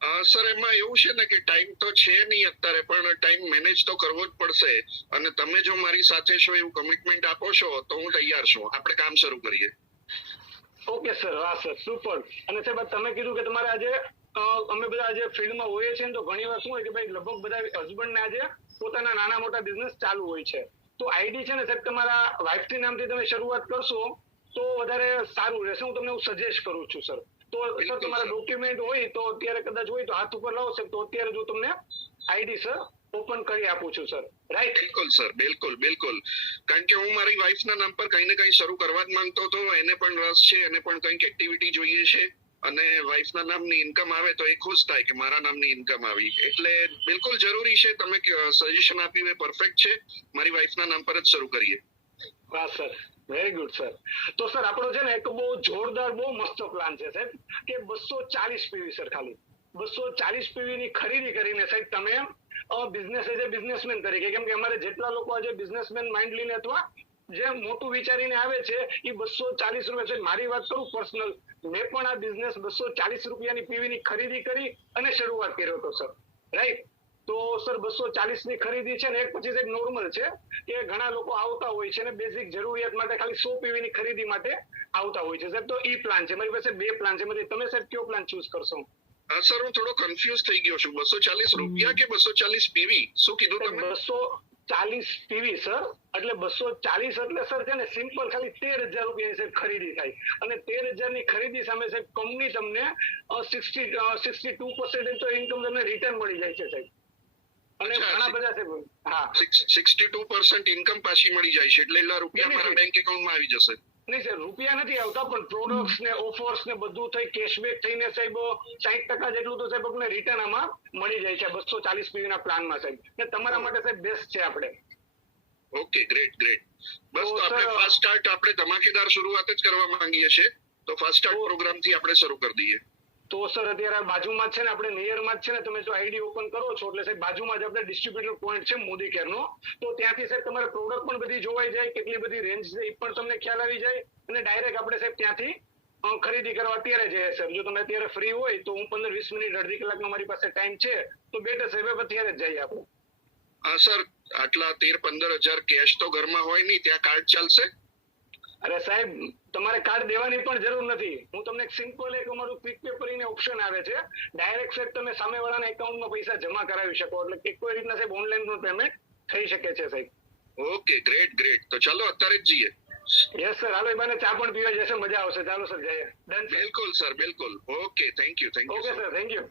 સર, એમાં એવું છે ને કે ટાઈમ તો છે નહીં અત્યારે, પણ ટાઈમ મેનેજ તો કરવો જ પડશે। અને તમે જો મારી સાથે છો એવું કમિટમેન્ટ આપો છો તો હું તૈયાર છું, આપણે કામ શરૂ કરીએ। ઓકે સર, હા સર, સુપર। અને સાહેબ તમે કીધું કે તમારે આજે અમે બધા આજે ફિલ્ડમાં હોઈએ છીએ તો ઘણી વાર શું હોય કે ભાઈ લગભગ બધા હસબન્ડ ને આજે પોતાના નાના મોટા બિઝનેસ ચાલુ હોય છે, તો આઈડી છે ને સાહેબ તમારા વાઇફથી નામથી તમે શરૂઆત કરશો તો વધારે સારું રહેશે। હું તમને સજેસ્ટ કરું છું સર। તો સર તમારા ડોક્યુમેન્ટ હોય તો અત્યારે કદાચ હોય તો હાથ ઉપર લાવો સર, તો અત્યારે જો તમને આઈડી સર ઓપન કરી આપું છું સર, રાઈટ? બિલકુલ સર, બિલકુલ। કારણ કે હું મારી વાઇફના નામ પર કઈ ને કઈ શરૂ કરવા જ માંગતો હતો, એને પણ રસ છે, એને પણ કંઈક એક્ટિવિટી જોઈએ છે, અને વાઇફના નામની ઇન્કમ આવે તો એ ખુશ થાય કે મારા નામની ઇન્કમ આવી. એટલે બિલકુલ જરૂરી છે. તમે સજેશન આપ્યું એ પરફેક્ટ છે. મારી વાઇફના નામ પર જ શરૂ કરીએ. વાહ સર, વેરી ગુડ સર. તો સર આપણો છે ને એક બહુ જોરદાર બહુ મસ્ત પ્લાન છે સાહેબ કે 240 પીવી સર, ખાલી 240 પીવી ની ખરીદી કરીને સાહેબ તમે બિઝનેસ એઝ એ બિઝનેસમેન તરીકે, કેમ કે અમારે જેટલા લોકો આજે બિઝનેસમેન માઇન્ડ લઈને અથવા જે મોટું વિચારીને આવે છે એ 240 રૂપિયા છે. મારી વાત કરું પર્સનલ, મેં પણ આ બિઝનેસ 240 રૂપિયાની પીવી ની ખરીદી કરી અને શરૂઆત કર્યો હતો સર, રાઈટ. તો સર 240 ની ખરીદી છે ને એક પછી એક નોર્મલ છે કે ઘણા લોકો આવતા હોય છે ને બેઝિક જરૂરિયાત માટે ખાલી 100 પીવી ની ખરીદી માટે આવતા હોય છે સાહેબ. તો ઈ પ્લાન છે મારી પાસે, 2 પ્લાન છે. તમે સાહેબ કયો પ્લાન ચૂઝ કરશો? સર હું થોડો કન્ફ્યુઝ થઈ ગયો છું. 240 રૂપિયા કે 240 પીવી? શું કીધું તમે? 240 પીવી સર. એટલે 240 એટલે સર છે ને સિમ્પલ ખાલી 13,000 રૂપિયાની સાહેબ ખરીદી થાય અને 13,000 ની ખરીદી સામે સાહેબ કંપની તમને 62% તો ઇન્કમ તમને રિટર્ન મળી જાય છે સાહેબ. અને ઘણા બધા સાહેબ, હા 62% ઇન્કમ પાછી મળી જાય છે. એટલે એટલા રૂપિયા મારા બેંક એકાઉન્ટમાં આવી જશે. નહીં સર, રૂપિયા નથી આવતા, પણ પ્રોડક્ટ્સ ને ઓફર્સ ને બધું થઈ કેશબેક થઈને સાહેબ 60% જેટલું તો સાહેબ તમને રિટર્ન આમાં મળી જાય છે 240 પીવી ના પ્લાનમાં સાહેબ. ને તમારા માટે સાહેબ બેસ્ટ છે આપણે. Okay, great great. બસ તો આપણે ફાસ્ટ સ્ટાર્ટ, આપણે ધમાકેદાર શરૂઆત જ કરવા માંગીએ છીએ. તો ફાસ્ટ સ્ટાર્ટ પ્રોગ્રામ થી આપણે શરૂ કરી દઈએ. તો સર અત્યારે બાજુમાં જ છે ને આપણે નિયરમાં જ છે ને, તમે જો આઈડી ઓપન કરો છો એટલે સાહેબ બાજુમાં જ આપણે ડિસ્ટ્રીબ્યુટર પોઈન્ટ છે મોદી કેરનો. તો ત્યાંથી સાહેબ તમારે પ્રોડક્ટ પણ બધી જોવાઈ જાય, કેટલી બધી રેન્જ છે એ પણ તમને ખ્યાલ આવી જાય અને ડાયરેક્ટ આપણે સાહેબ ત્યાંથી ખરીદી કરવા અત્યારે જઈએ સર. જો તમે અત્યારે ફ્રી હોય તો હું 15-20 મિનિટ અડધી કલાકનો મારી પાસે ટાઈમ છે તો બેટર સાહેબ અત્યારે જ જઈએ આપણે. હા સર, આટલા 13-15 હજાર કેશ તો ઘરમાં હોય નહીં, ત્યાં કાર્ડ ચાલશે? અરે સાહેબ તમારે કાર્ડ દેવાની પણ જરૂર નથી. હું તમને એક સિમ્પલ એક અમારું ક્વિક પે કરીને ઓપ્શન આવે છે, ડાયરેક્ટ સાહેબ તમે સામેવાળાના એકાઉન્ટમાં પૈસા જમા કરાવી શકો. એટલે કોઈ રીતના સાહેબ ઓનલાઈન પણ પેમેન્ટ થઈ શકે છે સાહેબ. Okay, great great. તો ચાલો અત્યારે જ જઈએ. યસ સર, હાલો એ બાને ચા પણ પીવા જશે, મજા આવશે. ચાલો સર જઈએ. ડન. બિલકુલ સર, બિલકુલ. Okay, thank you. Okay sir, thank you.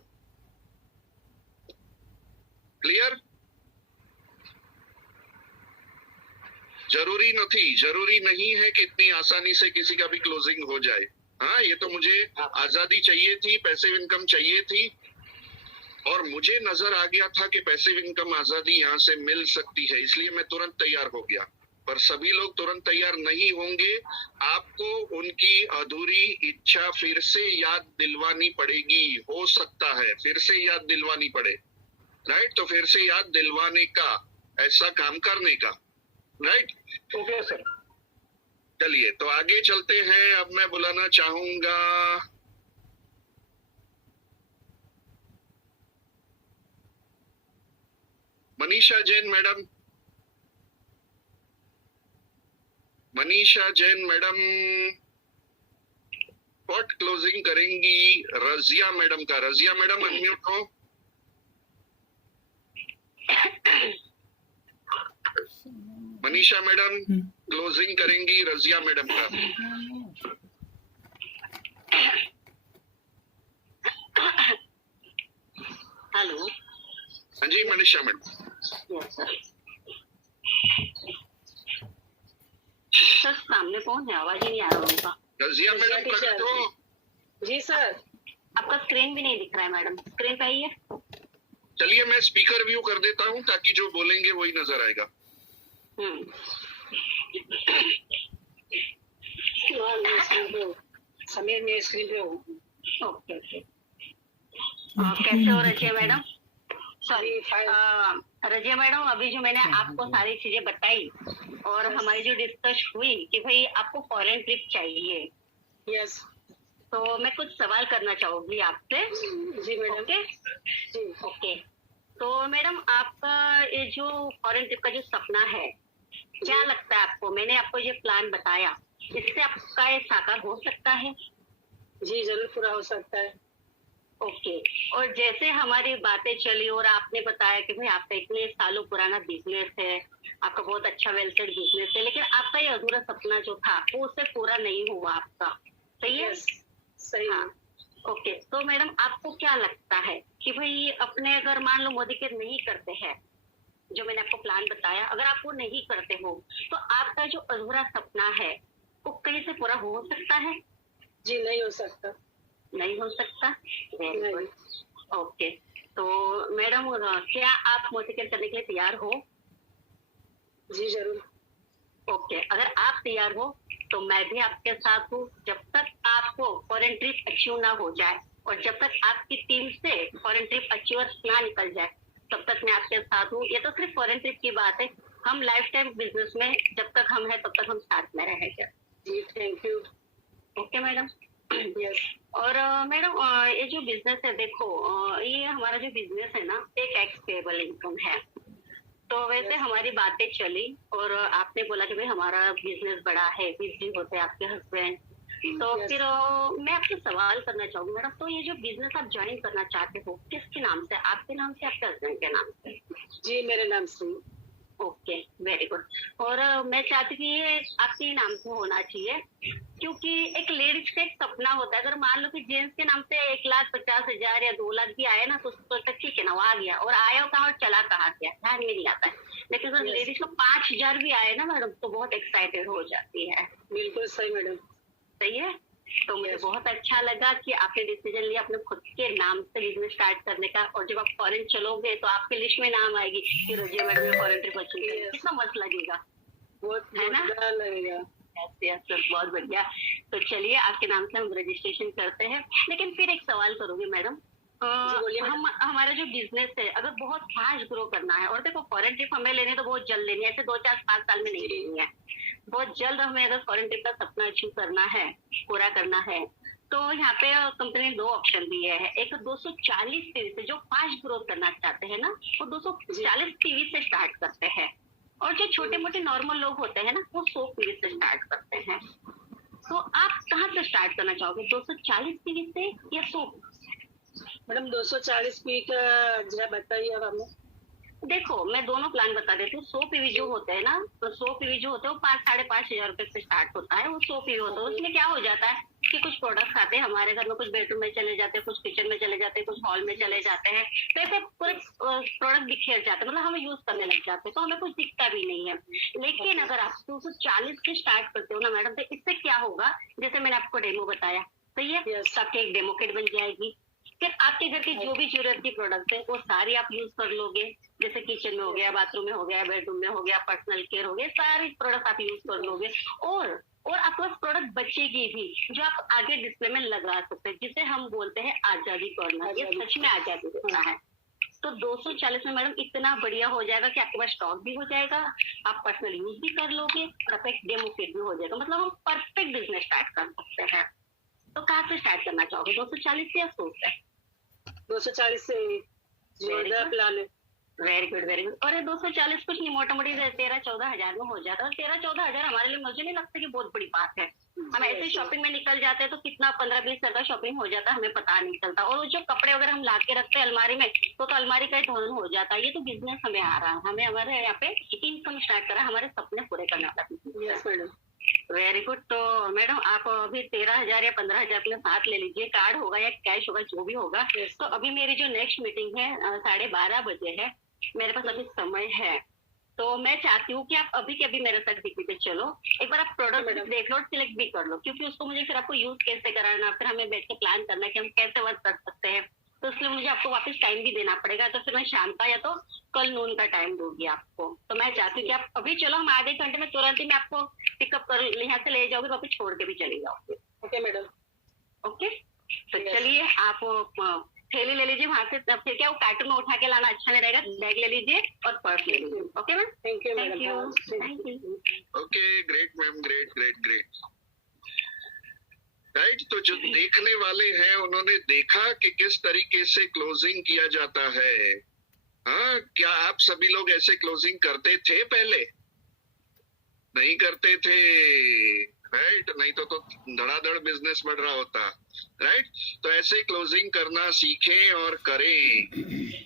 Clear? जरूरी नहीं है कि इतनी आसानी से किसी का भी क्लोजिंग हो जाए. हाँ, ये तो मुझे आजादी चाहिए थी, पैसिव इनकम चाहिए थी और मुझे नजर आ गया था कि पैसिव इनकम आजादी यहाँ से मिल सकती है, इसलिए मैं तुरंत तैयार हो गया. पर सभी लोग तुरंत तैयार नहीं होंगे. आपको उनकी अधूरी इच्छा फिर से याद दिलवानी पड़ेगी. हो सकता है फिर से याद दिलवानी पड़े, राइट? तो फिर से याद दिलवाने का, ऐसा काम करने का, राइट? Okay sir. चलिए तो आगे चलते हैं. अब मैं बुलाना चाहूंगा Manisha Jain madam. Manisha Jain madam spot closing करेंगी रजिया मैडम का. रजिया मैडम अनम्यूट हो. मनीषा मैडम क्लोजिंग करेंगी रजिया मैडम का. हेलो. हाँ जी Manisha madam. Yes sir. Sir सामने कौन है? आवाज ही नहीं आ रहा उनका. रजिया मैडम प्रकट हो. जी सर. आपका स्क्रीन भी नहीं दिख रहा है मैडम. स्क्रीन पे आइए. चलिए मैं स्पीकर व्यू कर देता हूँ ताकि जो बोलेंगे वही नजर आएगा. समीर मैं स्क्रीन पे हूँ. Okay okay. कैसे हो Razia madam? Sorry Razia madam, अभी जो मैंने आपको सारी चीजें बताई और हमारी जो डिस्कस हुई कि भाई आपको फॉरेन ट्रिप चाहिए. यस. तो मैं कुछ सवाल करना चाहूंगी आपसे. जी मैडम. ओके जी. ओके. तो मैडम आपका ये जो फॉरेन ट्रिप का जो सपना है, क्या लगता है आपको? मैंने आपको ये प्लान बताया, इससे आपका ये साकार हो सकता है? जी जरूर पूरा हो सकता है. ओके. और जैसे हमारी बातें चली और आपने बताया कि भाई आपका इतने सालों पुराना बिजनेस है, आपका बहुत अच्छा वेल सेट बिजनेस है, लेकिन आपका ये अधूरा सपना जो था वो उससे पूरा नहीं हुआ आपका. सही है? सही. हाँ. ओके. तो मैडम आपको क्या लगता है कि भाई अपने अगर मान लो मोदी केयर नहीं करते हैं, जो मैंने आपको प्लान बताया, अगर आप वो नहीं करते हो तो आपका जो अधूरा सपना है वो कहीं से पूरा हो सकता है? जी नहीं हो सकता. नहीं हो सकता? Very good. ओके, तो मैडम क्या आप मोतीकेयर करने के लिए तैयार हो? जी जरूर। ओके, अगर आप तैयार हो तो मैं भी आपके साथ हूँ। जब तक आपको फॉरेन ट्रिप अचीव ना हो जाए और जब तक आपकी टीम से फॉरेन ट्रिप अचीवर्स ना निकल जाए, तब तक मैं आपके साथ हूँ। ये तो सिर्फ फॉरेन ट्रिप की बात है, हम लाइफ टाइम बिजनेस में जब तक हम हैं तब तक हम साथ में रहेंगे। जी thank you. Okay madam. Yes. और मैडम ये जो बिजनेस है, देखो ये हमारा जो बिजनेस है ना, एक एक्सपेबल इनकम है। तो वैसे हमारी बातें चली और आपने बोला कि भाई हमारा बिजनेस बड़ा है, बिजी होते हैं आपके हस्बैंड। तो फिर मैं आपसे सवाल करना चाहूंगी मैडम, तो ये जो बिजनेस आप ज्वाइन करना चाहते हो किसके नाम से, आपके नाम से, आपके हस्बैंड के नाम से? जी मेरे नाम से। Okay, very good. और मैं चाहती हूँ कि ये आपके नाम से होना चाहिए, क्योंकि एक लेडीज का एक सपना होता है। अगर मान लो कि जेंट्स के नाम से 1,50,000 या 2 लाख भी आए ना, तो सोचता ठीक है ना, वो आ गया, और आया कहाँ और चला कहाँ गया, ध्यान में नहीं आता है। लेकिन अगर लेडीज को 5,000 भी आए ना मैडम, तो बहुत एक्साइटेड हो जाती है। बिल्कुल सही मैडम। सही है। तो मुझे बहुत अच्छा लगा कि आपने डिसीजन लिया अपने खुद के नाम से बिजनेस स्टार्ट करने का। और जब आप फॉरेन चलोगे तो आपके लिस्ट में नाम आएगी कि रजिया मैडम ने फॉरेन ट्रिप अचीव किया। कितना मस्त लगेगा, बहुत है ना? मजेदार लगेगा। बहुत बढ़िया। तो चलिए आपके नाम से हम रजिस्ट्रेशन करते हैं। लेकिन फिर एक सवाल करोगे मैडम, हम हमारा जो बिजनेस है अगर बहुत फास्ट ग्रो करना है, और देखो फॉरेन ट्रिप हमें लेने तो बहुत जल्द लेनी है, ऐसे 2, 4, 5 साल में नहीं लेनी है, बहुत जल्द हमें अगर फॉरेन ट्रिप का सपना अचीव करना है, पूरा करना है, तो यहाँ पे कंपनी ने 2 ऑप्शन दिए हैं। एक 240 टीवी से, जो फास्ट ग्रोथ करना चाहते हैं ना, वो 240 टीवी से स्टार्ट करते हैं। और जो छोटे मोटे नॉर्मल लोग होते हैं ना, वो 100 टीवी से स्टार्ट करते हैं। तो आप कहाँ से स्टार्ट करना चाहोगे, 240 टीवी से या 100? मैडम 240 पी का जरा बताइए अब हमें। देखो मैं दोनों प्लान बता देती हूँ। 100 पीवी जो होते हैं ना, तो 100 पीवी जो होते हैं वो 5-5,500 रुपए से स्टार्ट होता है। वो 100 पीवी होता है। उसमें क्या हो जाता है कि कुछ प्रोडक्ट्स आते हैं हमारे घर में, कुछ बेडरूम में चले जाते हैं, कुछ किचन में चले जाते हैं, कुछ हॉल में चले जाते हैं। तो ऐसे पूरे प्रोडक्ट बिखेर जाते हैं, मतलब हम यूज करने लग जाते हैं, तो हमें कुछ दिखता भी नहीं है। लेकिन अगर आप 240 से स्टार्ट करते हो ना मैडम, तो इससे क्या होगा, जैसे मैंने आपको डेमो बताया, सही है, तो आपकी एक डेमो किट बन जाएगी। फिर आपके घर की जो भी जरूरत की प्रोडक्ट है वो सारी आप यूज कर लोगे। जैसे किचन में हो गया, बाथरूम में हो गया, बेडरूम में हो गया, पर्सनल केयर हो गया, सारी प्रोडक्ट आप यूज कर लोगे। और आपके पास प्रोडक्ट बचेगी भी जो आप आगे डिस्प्ले में लगा सकते हैं, जिसे हम बोलते हैं आजादी कॉर्नर। ये सच में आजादी देना है। तो 240 में मैडम इतना बढ़िया हो जाएगा कि आपके पास स्टॉक भी हो जाएगा, आप पर्सनल यूज भी कर लोगे, और आपका एक डेमो किट भी हो जाएगा। मतलब हम परफेक्ट बिजनेस स्टार्ट कर सकते हैं। तो कहाँ से स्टार्ट करना चाहोगे, 240 से या 100 से? 240 से जोरदार प्लान है। Very good, very good. और ये 240 कुछ नहीं, मोटा मोटी 13-14 हजार में हो जाता है। 13-14 हजार हमारे लिए, मुझे नहीं लगता कि बहुत बड़ी बात है। हम ऐसे शॉपिंग में निकल जाते हैं तो कितना 15-20 हजार का शॉपिंग हो जाता है, हमें पता नहीं चलता। और वो जो कपड़े वगैरह हम ला के रखते हैं अलमारी में, तो अलमारी का ही धन हो जाता है। ये तो बिजनेस हमें आ रहा है, हमें हमारे यहाँ पे इनकम स्टार्ट करा, हमारे सपने पूरे करने वाला। Yes madam. Very good. तो मैडम आप अभी 13,000 या 15,000 अपने साथ ले लीजिए, कार्ड होगा या कैश होगा, जो भी होगा। तो अभी मेरी जो नेक्स्ट मीटिंग है 12:30 बजे है, मेरे पास अभी समय है। तो मैं चाहती हूँ कि आप अभी के अभी मेरे साथ डिग्री पे चलो, एक बार आप प्रोडक्ट देख लो और सिलेक्ट भी कर लो, क्योंकि उसको मुझे फिर आपको यूज कैसे कराना, फिर हमें बैठ के प्लान करना है कि हम कैसे वर्क कर सकते हैं। तो इसलिए मुझे आपको वापस टाइम भी देना पड़ेगा। तो फिर मैं शाम का या तो कल नून का टाइम दूंगी आपको। तो मैं चाहती हूँ कि आप अभी चलो, हम आधे घंटे में तुरंत ही मैं आपको पिकअप कर, यहाँ से ले जाओगे, वापस छोड़ के भी चले जाओगे। Okay madam. ओके, तो चलिए आप थैली ले लीजिए वहां से। फिर क्या वो कार्टून में उठा के लाना अच्छा नहीं रहेगा, बैग ले लीजिए और पर्स ले लीजिए। Okay ma'am, thank you thank you, madam. Thank you. Okay, great ma'am, great great great. Right, तो जो देखने वाले हैं उन्होंने देखा कि किस तरीके से क्लोजिंग किया जाता है। हाँ, क्या आप सभी लोग ऐसे क्लोजिंग करते थे पहले? नहीं करते थे, राइट? नहीं तो धड़ाधड़ बिजनेस बढ़ रहा होता, राइट? तो ऐसे क्लोजिंग करना सीखें और करें,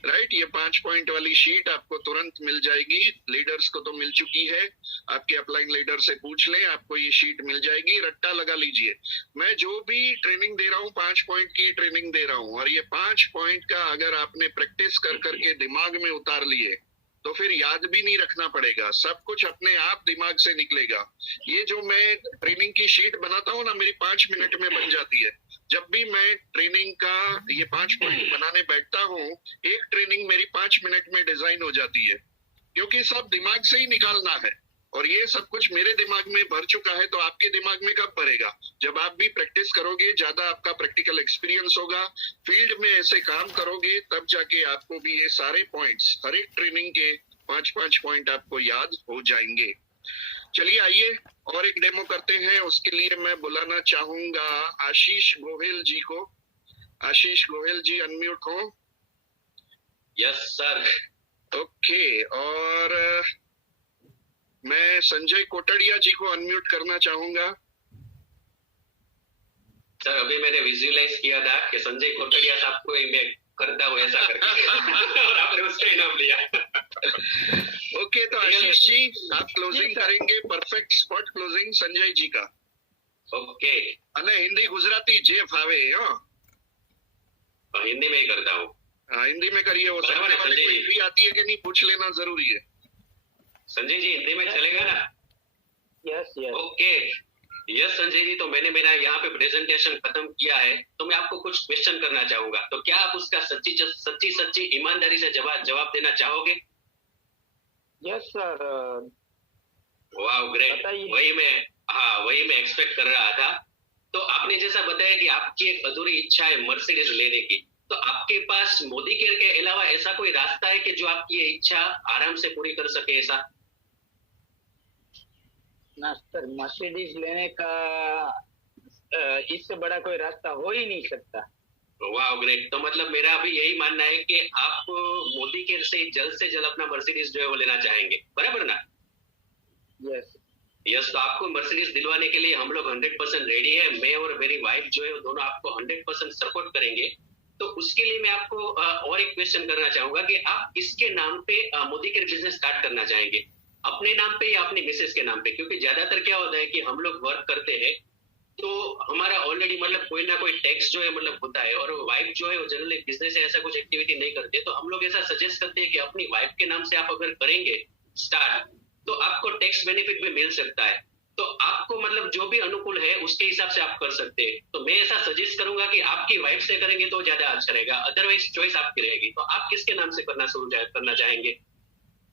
राइट? ये 5 पॉइंट वाली शीट आपको तुरंत मिल जाएगी। लीडर्स को तो मिल चुकी है, आपके अपलाइन लीडर से पूछ लें, आपको ये शीट मिल जाएगी। रट्टा लगा लीजिए, मैं जो भी ट्रेनिंग दे रहा हूँ 5 पॉइंट की ट्रेनिंग दे रहा हूँ, और ये 5 पॉइंट का अगर आपने प्रैक्टिस कर करके दिमाग में उतार लिए तो फिर याद भी नहीं रखना पड़ेगा, सब कुछ अपने आप दिमाग से निकलेगा। ये जो मैं ट्रेनिंग की शीट बनाता हूँ ना, मेरी 5 मिनट में बन जाती है। जब भी मैं ट्रेनिंग का ये 5 पॉइंट बनाने बैठता हूँ, एक ट्रेनिंग मेरी 5 मिनट में डिजाइन हो जाती है, क्योंकि सब दिमाग से ही निकालना है। और ये सब कुछ मेरे दिमाग में भर चुका है, तो आपके दिमाग में कब भरेगा? जब आप भी प्रैक्टिस करोगे, ज्यादा आपका प्रैक्टिकल एक्सपीरियंस होगा, फील्ड में ऐसे काम करोगे, तब जाके आपको भी ये सारे पॉइंट्स, हर एक ट्रेनिंग के 5-5 पॉइंट आपको याद हो जाएंगे। चलिए आइए और एक डेमो करते हैं। उसके लिए मैं बुलाना चाहूंगा आशीष गोहेल जी को। आशीष गोहेल जी अनम्यूट हो। Yes sir. ओके, और मैं संजय कोटड़िया जी को अनम्यूट करना चाहूंगा। सर अभी मैंने विजुअलाइज किया था कि संजय कोटड़िया साहब को ही मैं करता हूँ ऐसा करके और आपने उसका इनाम लिया। ओके, तो आशीष जी आप क्लोजिंग करेंगे, perfect spot closing Sanjay ji का। ओके, અને हिंदी गुजराती जे फावे हो। हिंदी में ही करता हूँ। हाँ, हिंदी में करिए। वो बराबर है, सामने वाले संजय को जी। हिंदी आती है कि नहीं पूछ लेना जरूरी है। संजय जी हिंदी में चलेगा ना? Yes yes. Okay, yes Sanjay ji, तो मैंने मेरा यहाँ पे प्रेजेंटेशन खत्म किया है, तो मैं आपको कुछ क्वेश्चन करना चाहूंगा, तो क्या आप उसका सच्ची ईमानदारी से जवाब देना चाहोगे? Yes sir. वाह ग्रेट, बताइए। वही मैं एक्सपेक्ट कर रहा था। तो आपने जैसा बताया कि आपकी एक अधूरी इच्छा है मर्सिडीज लेने की, तो आपके पास मोदी केयर के अलावा ऐसा कोई रास्ता है कि जो आपकी ये इच्छा आराम से पूरी कर सके ऐसा? ना सर, मर्सिडीज लेने का इससे बड़ा कोई रास्ता हो ही नहीं सकता। वाह ग्रेट, तो मतलब मेरा अभी यही मानना है कि आप मोदी केयर से जल्द अपना मर्सिडीज जो है वो लेना चाहेंगे, बराबर ना? यस यस, तो आपको मर्सिडीज दिलवाने के लिए हम लोग 100% रेडी है। मैं और मेरी वाइफ जो है वो दोनों आपको 100% सपोर्ट करेंगे। तो उसके लिए मैं आपको और एक क्वेश्चन करना चाहूंगा कि आप किसके नाम पे मोदी केयर बिजनेस स्टार्ट करना चाहेंगे, अपने नाम पे या अपनी मिसेस के नाम पे? क्योंकि ज्यादातर क्या होता है कि हम लोग वर्क करते हैं तो हमारा ऑलरेडी मतलब कोई ना कोई टैक्स जो है मतलब होता है, और वाइफ जो है वो जनरली बिजनेस ऐसा कुछ एक्टिविटी नहीं करते, तो हम लोग ऐसा सजेस्ट करते हैं कि अपनी वाइफ के नाम से आप अगर करेंगे स्टार्ट तो आपको टैक्स बेनिफिट भी मिल सकता है। तो आपको मतलब जो भी अनुकूल है उसके हिसाब से आप कर सकते हैं। तो मैं ऐसा सजेस्ट करूंगा कि आपकी वाइफ से करेंगे तो ज्यादा अच्छा रहेगा, अदरवाइज चॉइस आपकी रहेगी। तो आप किसके नाम से करना चाहेंगे?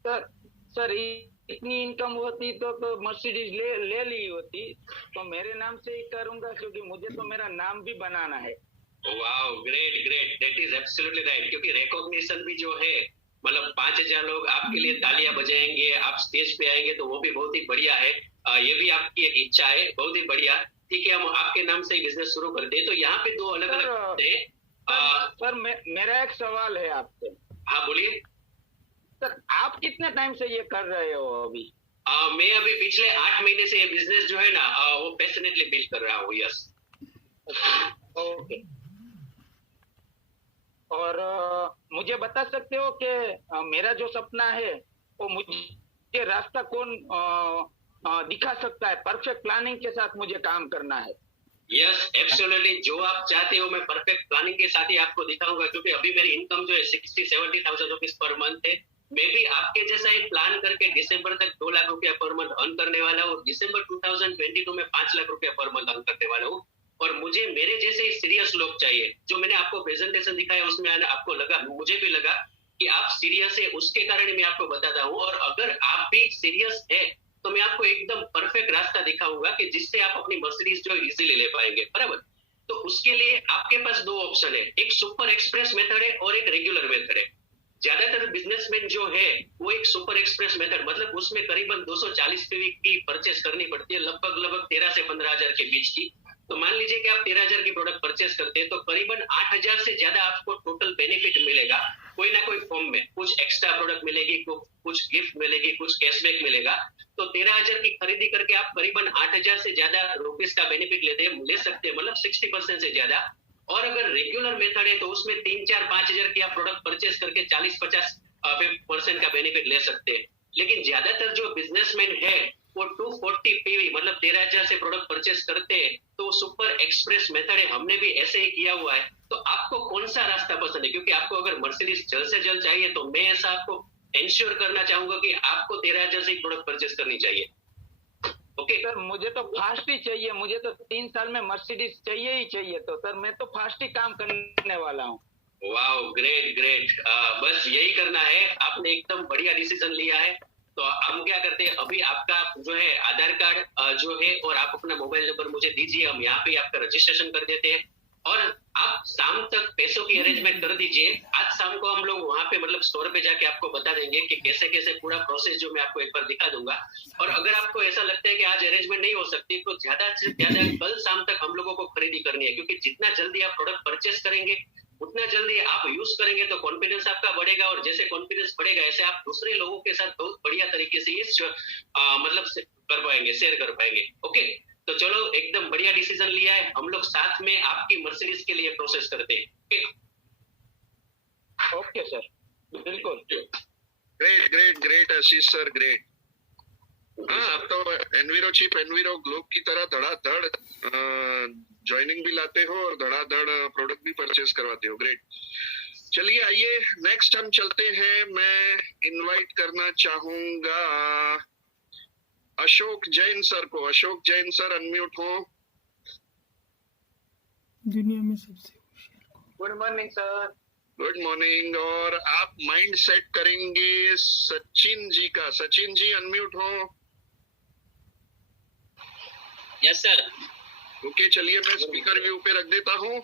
सर इतनी इनकम होती तो मर्सिडीज ले ली होती, तो मेरे नाम से ही करूंगा, क्योंकि मुझे तो मेरा नाम भी बनाना है। Wow great, that is absolutely right. क्योंकि रिकॉग्निशन भी जो है मतलब 5000 लोग आपके लिए तालियां बजाएंगे, आप स्टेज पे आएंगे, तो वो भी बहुत ही बढ़िया है। ये भी आपकी एक इच्छा है, बहुत ही बढ़िया। ठीक है, हम आपके नाम से बिजनेस शुरू करते हैं। तो यहाँ पे दो अलग अलग थे। सर मेरा एक सवाल है आपसे। हाँ बोलिए सर, आप कितने टाइम से ये कर रहे हो अभी? मैं अभी पिछले 8 महीने से ये बिजनेस जो है ना वो पैशनेटली बिल्ड कर रहा हूँ। यस। ओके। और मुझे बता सकते हो कि मेरा जो सपना है वो मुझे रास्ता कौन दिखा सकता है? परफेक्ट प्लानिंग के साथ मुझे काम करना है। यस एब्सोल्युटली, जो आप चाहते हो मैं परफेक्ट प्लानिंग के साथ ही आपको दिखाऊंगा। क्योंकि अभी मेरी इनकम जो है 60-70,000 रुपीज पर मंथ है। मैं भी आपके जैसा ही प्लान करके दिसंबर तक 2 लाख रुपया पर मंथ अर्न करने वाला हूँ। दिसंबर 2022 में 5 लाख रुपया पर मंथ अर्न करने वाला हूँ। और मुझे मेरे जैसे ही सीरियस लोग चाहिए। जो मैंने आपको प्रेजेंटेशन दिखाया उसमें आपको लगा, मुझे भी लगा कि आप सीरियस है, उसके कारण मैं आपको बताता हूँ। और अगर आप भी सीरियस है तो मैं आपको एकदम परफेक्ट रास्ता दिखाऊंगा कि जिससे आप अपनी मर्सिडीज जो इजीली ले पाएंगे, बराबर? तो उसके लिए आपके पास 2 ऑप्शन है, एक सुपर एक्सप्रेस मेथड है और एक रेगुलर मेथड है। ज्यादातर बिजनेसमैन जो है वो एक सुपर एक्सप्रेस मेथड, मतलब उसमें करीबन 240 पीवी की परचेस करनी पड़ती है, लगभग 13 से 15,000 के बीच की। तो मान लीजिए कि आप 13,000 की प्रोडक्ट परचेस करते हैं तो करीबन 8,000 से ज्यादा आपको टोटल बेनिफिट मिलेगा कोई ना कोई फॉर्म में। कुछ एक्स्ट्रा प्रोडक्ट मिलेगी, कुछ गिफ्ट मिलेगी, कुछ कैशबैक मिलेगा। तो 13,000 की खरीदी करके आप करीबन 8,000 से ज्यादा रुपीज का बेनिफिट ले सकते हैं, मतलब 60% से ज्यादा। और अगर रेगुलर मेथड है तो उसमें 3-4-5,000 की आप प्रोडक्ट परचेस करके 40-50% का बेनिफिट ले सकते हैं। लेकिन ज्यादातर जो बिजनेसमैन है वो 240 पीवी मतलब 13,000 से प्रोडक्ट परचेस करते हैं, तो सुपर एक्सप्रेस मेथड है, हमने भी ऐसे ही किया हुआ है। तो आपको कौन सा रास्ता पसंद है? क्योंकि आपको अगर मर्सिडीज जल्द से जल्द चाहिए तो मैं ऐसा आपको इंश्योर करना चाहूंगा कि आपको 13,000 से ही प्रोडक्ट परचेस करनी चाहिए। ओके सर मुझे तो फास्ट ही चाहिए, मुझे तो 3 साल में मर्सिडीज चाहिए ही चाहिए। तो सर मैं तो फास्ट ही काम करने वाला हूँ। Wow, great great. बस यही करना है, आपने एकदम बढ़िया डिसीजन लिया है। तो हम क्या करते हैं, अभी आपका जो है आधार कार्ड जो है और आप अपना मोबाइल नंबर मुझे दीजिए, हम यहाँ पे आपका रजिस्ट्रेशन कर देते हैं और आप शाम तक पैसों की अरेंजमेंट कर दीजिए। आज शाम को हम लोग वहाँ पे मतलब स्टोर पे जाके आपको बता देंगे कि कैसे कैसे पूरा प्रोसेस जो मैं आपको एक बार दिखा दूंगा। और अगर आपको ऐसा लगता है कि आज अरेंजमेंट नहीं हो सकती तो ज्यादा से ज्यादा कल शाम तक हम लोगों को खरीदी करनी है, क्योंकि जितना जल्दी आप प्रोडक्ट परचेस करेंगे उतना जल्दी आप यूज करेंगे तो कॉन्फिडेंस आपका बढ़ेगा, और जैसे कॉन्फिडेंस बढ़ेगा ऐसे आप दूसरे लोगों के साथ बहुत बढ़िया तरीके से ये मतलब कर पाएंगे, शेयर कर पाएंगे। ओके, तो चलो एकदम बढ़िया डिसीजन लिया है, हम लोग साथ में आपकी मर्सिडीज के लिए प्रोसेस करते हैं। ओके सर, बिल्कुल। ग्रेट ग्रेट ग्रेट आशीष सर, ग्रेट। हाँ, आप तो एनवीरो चिप, एनवीरो ग्लोब की तरह धड़ाधड़ ज्वाइनिंग भी लाते हो और धड़ाधड़ प्रोडक्ट भी परचेस करवाते हो। ग्रेट। चलिए आइए नेक्स्ट हम चलते हैं। मैं इनवाइट करना चाहूंगा अशोक जैन सर को। अशोक जैन सर अनम्यूट हो। दुनिया में सबसे good morning sir. Good morning. और आप माइंड सेट करेंगे सचिन जी का। सचिन जी अनम्यूट हो। Yes sir. ओके, चलिए मैं स्पीकर व्यू पे रख देता हूँ।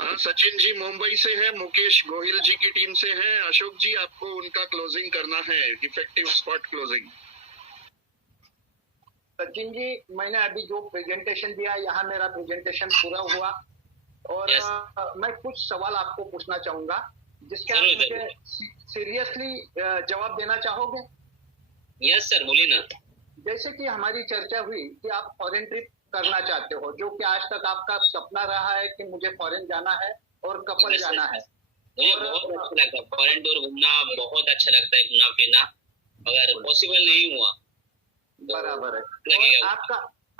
हाँ, सचिन जी मुंबई से है, मुकेश गोहिल जी की टीम से हैं। अशोक जी आपको उनका क्लोजिंग करना है, effective spot closing. Sachin ji, मैंने अभी जो प्रेजेंटेशन दिया, यहाँ मेरा प्रेजेंटेशन पूरा हुआ और मैं कुछ सवाल आपको पूछना चाहूंगा जिसके आप मुझे सीरियसली जवाब देना चाहोगे? यस सर, बोलिए ना। जैसे कि हमारी चर्चा हुई कि आप फॉरेन ट्रिप करना चाहते हो, जो कि आज तक आपका सपना रहा है कि मुझे फॉरेन जाना है और कपल जाना है। मुझे बहुत अच्छा लगता है फॉरेन टूर घूमना, बहुत अच्छा लगता है घूमना फिरना। अगर पॉसिबल नहीं हुआ बराबर है। और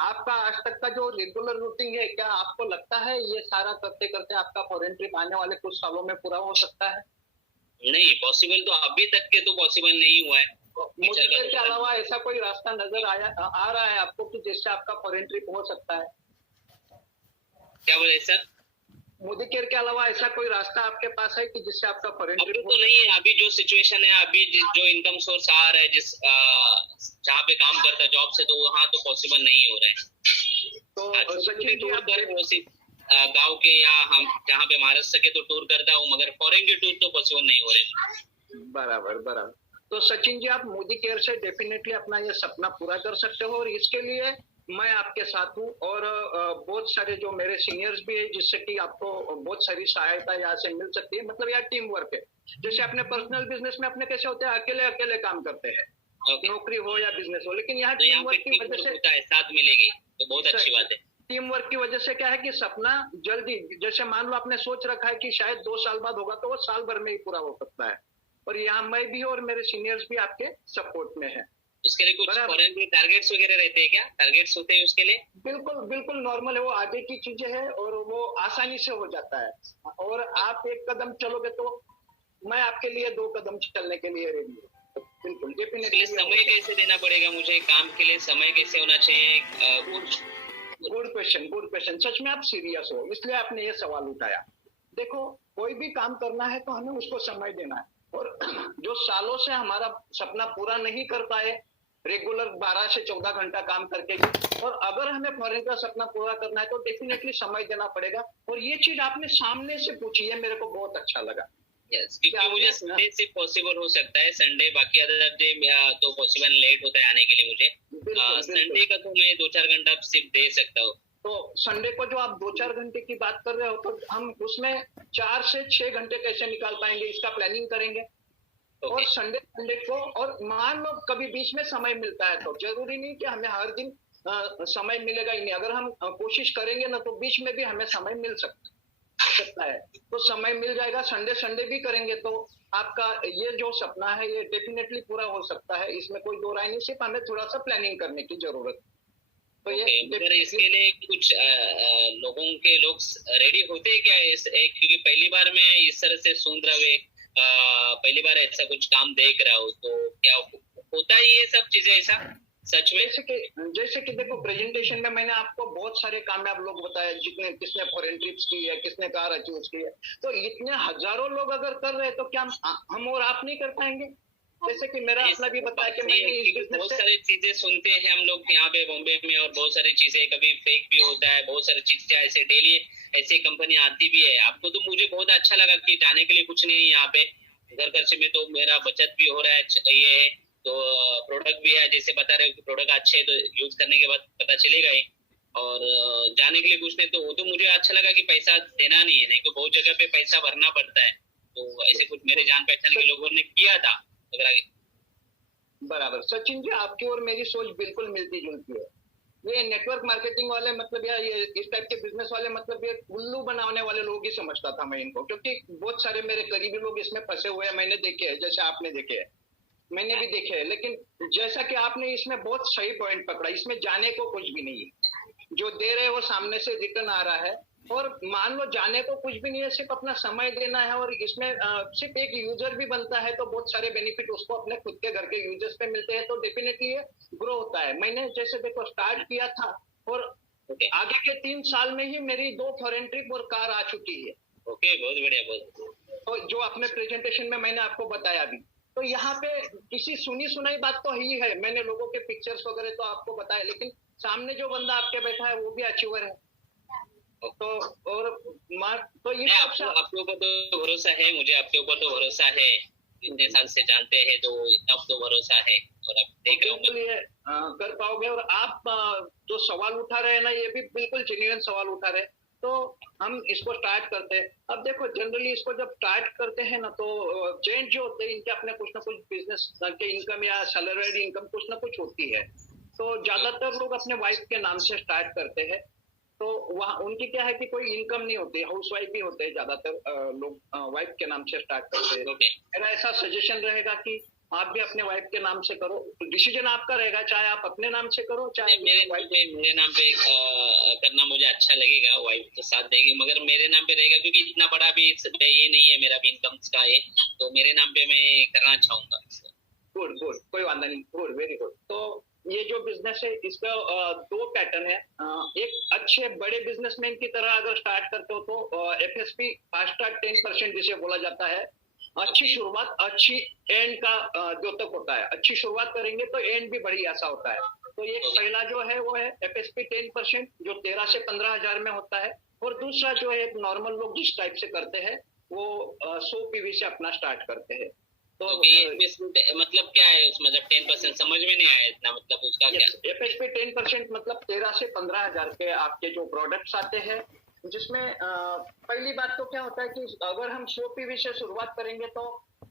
आपका आज तक का जो रेगुलर रूटीन है, क्या आपको लगता है ये सारा करते करते आपका फॉरेन ट्रिप आने वाले कुछ सालों में पूरा हो सकता है? नहीं, पॉसिबल तो अभी तक के तो पॉसिबल नहीं हुआ है। मुझे के अलावा ऐसा कोई रास्ता नजर आ रहा है आपको कि जिससे आपका फॉरेन ट्रिप हो सकता है? क्या बोले सर? मोदी केयर के अलावा ऐसा कोई रास्ता आपके पास है कि जिससे आपका फॉरेन ट्रिप तो नहीं है। अभी जो सिचुएशन है, अभी जो इनकम सोर्स आ रहा है, जिस जहाँ पे काम करता है जॉब से, तो वहाँ तो पॉसिबल नहीं हो रहा है। तो सचिन जी आप गाँव के या हम जहाँ पे मार सके तो टूर करता हूँ, मगर फॉरेन के टूर तो पॉसिबल नहीं हो रहे। बराबर। तो सचिन जी, आप मोदी केयर से डेफिनेटली अपना ये सपना पूरा कर सकते हो और इसके लिए मैं आपके साथ हूँ और बहुत सारे जो मेरे सीनियर्स भी है जिससे कि आपको बहुत सारी सहायता यहाँ से मिल सकती है। मतलब यार टीम वर्क है। जैसे अपने पर्सनल बिजनेस में अपने कैसे होते हैं, अकेले काम करते हैं, नौकरी हो या बिजनेस हो, लेकिन यहाँ टीम वर्क की वजह से साथ मिलेगी तो बहुत अच्छी बात है। टीम वर्क की वजह से क्या है कि सपना जल्दी, जैसे मान लो आपने सोच रखा है कि शायद 2 साल बाद होगा, तो वो साल भर में ही पूरा हो सकता है। और यहाँ मैं भी और मेरे सीनियर्स भी आपके सपोर्ट में हैं। उसके लिए कुछ फॉरेन में टारगेट्स वगैरह रहते हैं क्या? टारगेट्स होते हैं उसके लिए? बिल्कुल नॉर्मल है, वो आगे की चीजें हैं और वो आसानी से हो जाता है। और आप 1 कदम चलोगे तो मैं आपके लिए 2 कदम चलने के लिए रेडी हूँ। बिल्कुल डेफिनेटली। समय कैसे देना पड़ेगा मुझे? काम के लिए समय कैसे होना चाहिए? Good question. सच में आप सीरियस हो, इसलिए आपने ये सवाल उठाया। देखो, कोई भी काम करना है तो हमें उसको समय देना है। और जो सालों से हमारा सपना पूरा नहीं कर पाए, रेगुलर 12 से 14 घंटा काम करके भी, और अगर हमें फॉरेन का सपना पूरा करना है तो डेफिनेटली समय देना पड़ेगा। और ये चीज आपने सामने से पूछी है, मेरे को बहुत अच्छा लगा। यस, क्योंकि मुझे संडे से पॉसिबल हो सकता है। संडे, बाकी अदर डे तो पॉसिबल लेट होता है आने के लिए मुझे। संडे का तो मैं 2-4 घंटा सिर्फ दे सकता हूँ। तो संडे को जो आप 2-4 घंटे की बात कर रहे हो, तो हम उसमें 4 से 6 घंटे कैसे निकाल पाएंगे, इसका प्लानिंग करेंगे। और संडे को, और मान लो कभी बीच में समय मिलता है, तो जरूरी नहीं कि हमें हर दिन समय मिलेगा ही नहीं। अगर हम कोशिश करेंगे ना, तो बीच में भी हमें समय मिल सकता है। तो समय मिल जाएगा। संडे भी करेंगे तो आपका ये जो सपना है ये डेफिनेटली पूरा हो सकता है। इसमें कोई 2 राय नहीं, सिर्फ हमें थोड़ा सा प्लानिंग करने की जरूरत है। तो ये इसके लिए कुछ लोग रेडी होते हैं क्या? क्योंकि पहली बार मैं इस तरह से सुन रहा हूँ, पहली बार ऐसा कुछ काम देख रहा हूँ, तो क्या होता है ये सब चीजें ऐसा? सच में जैसे कि देखो, प्रेजेंटेशन में मैंने आपको बहुत सारे कामयाब लोग बताए, जितने किसने फॉरेन ट्रिप्स की है, किसने कार अचीव की है। तो इतने हजारों लोग अगर कर रहे हैं तो क्या हम और आप नहीं कर पाएंगे? जैसे कि मेरा अपना भी बताया कि मैंने इस बिजनेस बहुत से सारी चीजें सुनते हैं हम लोग यहाँ पे बॉम्बे में, और बहुत सारी चीजें कभी फेक भी होता है, बहुत सारी चीजें ऐसे डेली ऐसी कंपनी आती भी है। आपको तो मुझे बहुत अच्छा लगा कि जाने के लिए कुछ नहीं है यहाँ पे, घर खर्च में तो मेरा बचत भी हो रहा है, ये है तो प्रोडक्ट भी है, जैसे बता रहे हो कि प्रोडक्ट अच्छे है तो यूज करने के बाद पता चलेगा ही। और जाने के लिए कुछ नहीं, तो वो तो मुझे अच्छा लगा कि पैसा देना नहीं है, नहीं तो बहुत जगह पे पैसा भरना पड़ता है। तो ऐसे कुछ मेरे जान पहचान के लोगों ने किया था अगर आगे। बराबर। सचिन जी, आपकी और मेरी सोच बिल्कुल मिलती जुलती है। ये नेटवर्क मार्केटिंग वाले मतलब, या ये इस टाइप के बिजनेस वाले मतलब, ये उल्लू बनाने वाले लोग ही समझता था मैं इनको, क्योंकि बहुत सारे मेरे करीबी लोग इसमें फंसे हुए हैं, मैंने देखे हैं, जैसे आपने देखे हैं, मैंने भी देखे हैं। लेकिन जैसा कि आपने इसमें बहुत सही पॉइंट पकड़ा, इसमें जाने को कुछ भी नहीं है, जो दे रहे हैं वो सामने से रिटर्न आ रहा है। और मान लो जाने को कुछ भी नहीं है, सिर्फ अपना समय देना है, और इसमें सिर्फ एक यूजर भी बनता है तो बहुत सारे बेनिफिट उसको अपने खुद के घर के यूजर्स पे मिलते हैं, तो डेफिनेटली ये ग्रो होता है। मैंने जैसे देखो स्टार्ट किया था, और आगे के 3 साल में ही मेरी 2 फॉरेन ट्रिप और कार आ चुकी है। ओके, बहुत बढ़िया, बहुत। तो जो अपने प्रेजेंटेशन में मैंने आपको बताया अभी, तो यहाँ पे किसी सुनी सुनाई बात तो ही है, मैंने लोगों के पिक्चर्स वगैरह तो आपको बताया, लेकिन सामने जो बंदा आपके बैठा है वो भी अचीवर है। तो और तो ये आपके ऊपर तो भरोसा है, मुझे आपके ऊपर तो भरोसा है, इतने साल से जानते हैं तो इतना तो भरोसा है, और अब देख रहा हूँ ये कर पाओगे। और आप जो सवाल उठा रहे हैं ना, ये भी बिल्कुल जेन्युइन सवाल उठा रहे हैं, तो हम इसको स्टार्ट करते हैं। अब देखो, जनरली इसको जब स्टार्ट करते हैं ना, तो जेंट जो होते हैं इनके अपने कुछ ना कुछ बिजनेस के इनकम या सैलरीड इनकम कुछ ना कुछ होती है। तो ज्यादातर लोग अपने वाइफ के नाम से स्टार्ट करते हैं। तो वहाँ उनकी क्या है कि कोई इनकम नहीं होती, हाउस वाइफ ही होते हैं ज्यादातर लोग, वाइफ के नाम से स्टार्ट करते हैं। मेरा ऐसा सजेशन रहेगा कि आप भी अपने वाइफ के नाम से करो, तो डिसीजन आपका रहेगा, चाहे आप अपने नाम से करो, चाहे मेरे नाम पे करना मुझे अच्छा लगेगा, वाइफ तो साथ देगी, मगर मेरे नाम पे रहेगा, क्योंकि इतना बड़ा भी ये नहीं है मेरा भी इनकम का है, तो मेरे नाम पे मैं करना चाहूंगा। गुड गुड, कोई वादा नहीं, गुड, वेरी गुड। तो ये जो बिजनेस है इसका 2 पैटर्न है। एक अच्छे बड़े बिजनेसमैन की तरह अगर स्टार्ट करते हो तो FSP फास्ट स्टार्ट 10% जिसे बोला जाता है, अच्छी शुरुआत अच्छी एंड का द्योतक होता है। अच्छी शुरुआत करेंगे तो एंड भी बड़ी ऐसा होता है। तो एक पहला जो है वो है FSP 10%, जो 13 से 15 हजार में होता है। और दूसरा जो है नॉर्मल लोग जिस टाइप से करते हैं वो 100 PV से अपना स्टार्ट करते हैं। तो मतलब क्या है उसमें, मतलब 10% समझ में नहीं आया इतना, मतलब उसका क्या? FSP 10% मतलब 13 से 15 हजार के आपके जो प्रोडक्ट्स आते हैं, जिसमें पहली बात तो क्या होता है कि अगर हम 100 PV से शुरुआत करेंगे तो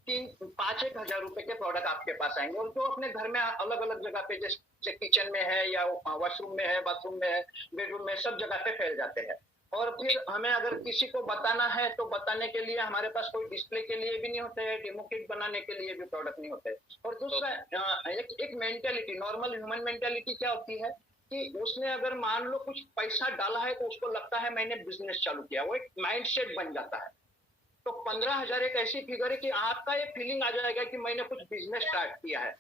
5-1 हजार रुपए के प्रोडक्ट आपके पास आएंगे, और जो अपने घर में अलग अलग जगह पे, जैसे किचन में है या वॉशरूम में है, बाथरूम में है, बेडरूम में, सब जगह पे फैल जाते हैं। और फिर हमें अगर किसी को बताना है तो बताने के लिए हमारे पास कोई डिस्प्ले के लिए भी नहीं होते हैं, डेमो किट बनाने के लिए भी प्रोडक्ट नहीं होते। और दूसरा एक मेंटेलिटी, नॉर्मल ह्यूमन मेंटेलिटी क्या होती है कि उसने अगर मान लो कुछ पैसा डाला है तो उसको लगता है मैंने बिजनेस चालू किया, वो एक माइंडसेट बन जाता है। तो 15 हजार एक ऐसी फिगर है कि आपका ये फीलिंग आ जाएगा कि मैंने कुछ बिजनेस स्टार्ट किया है।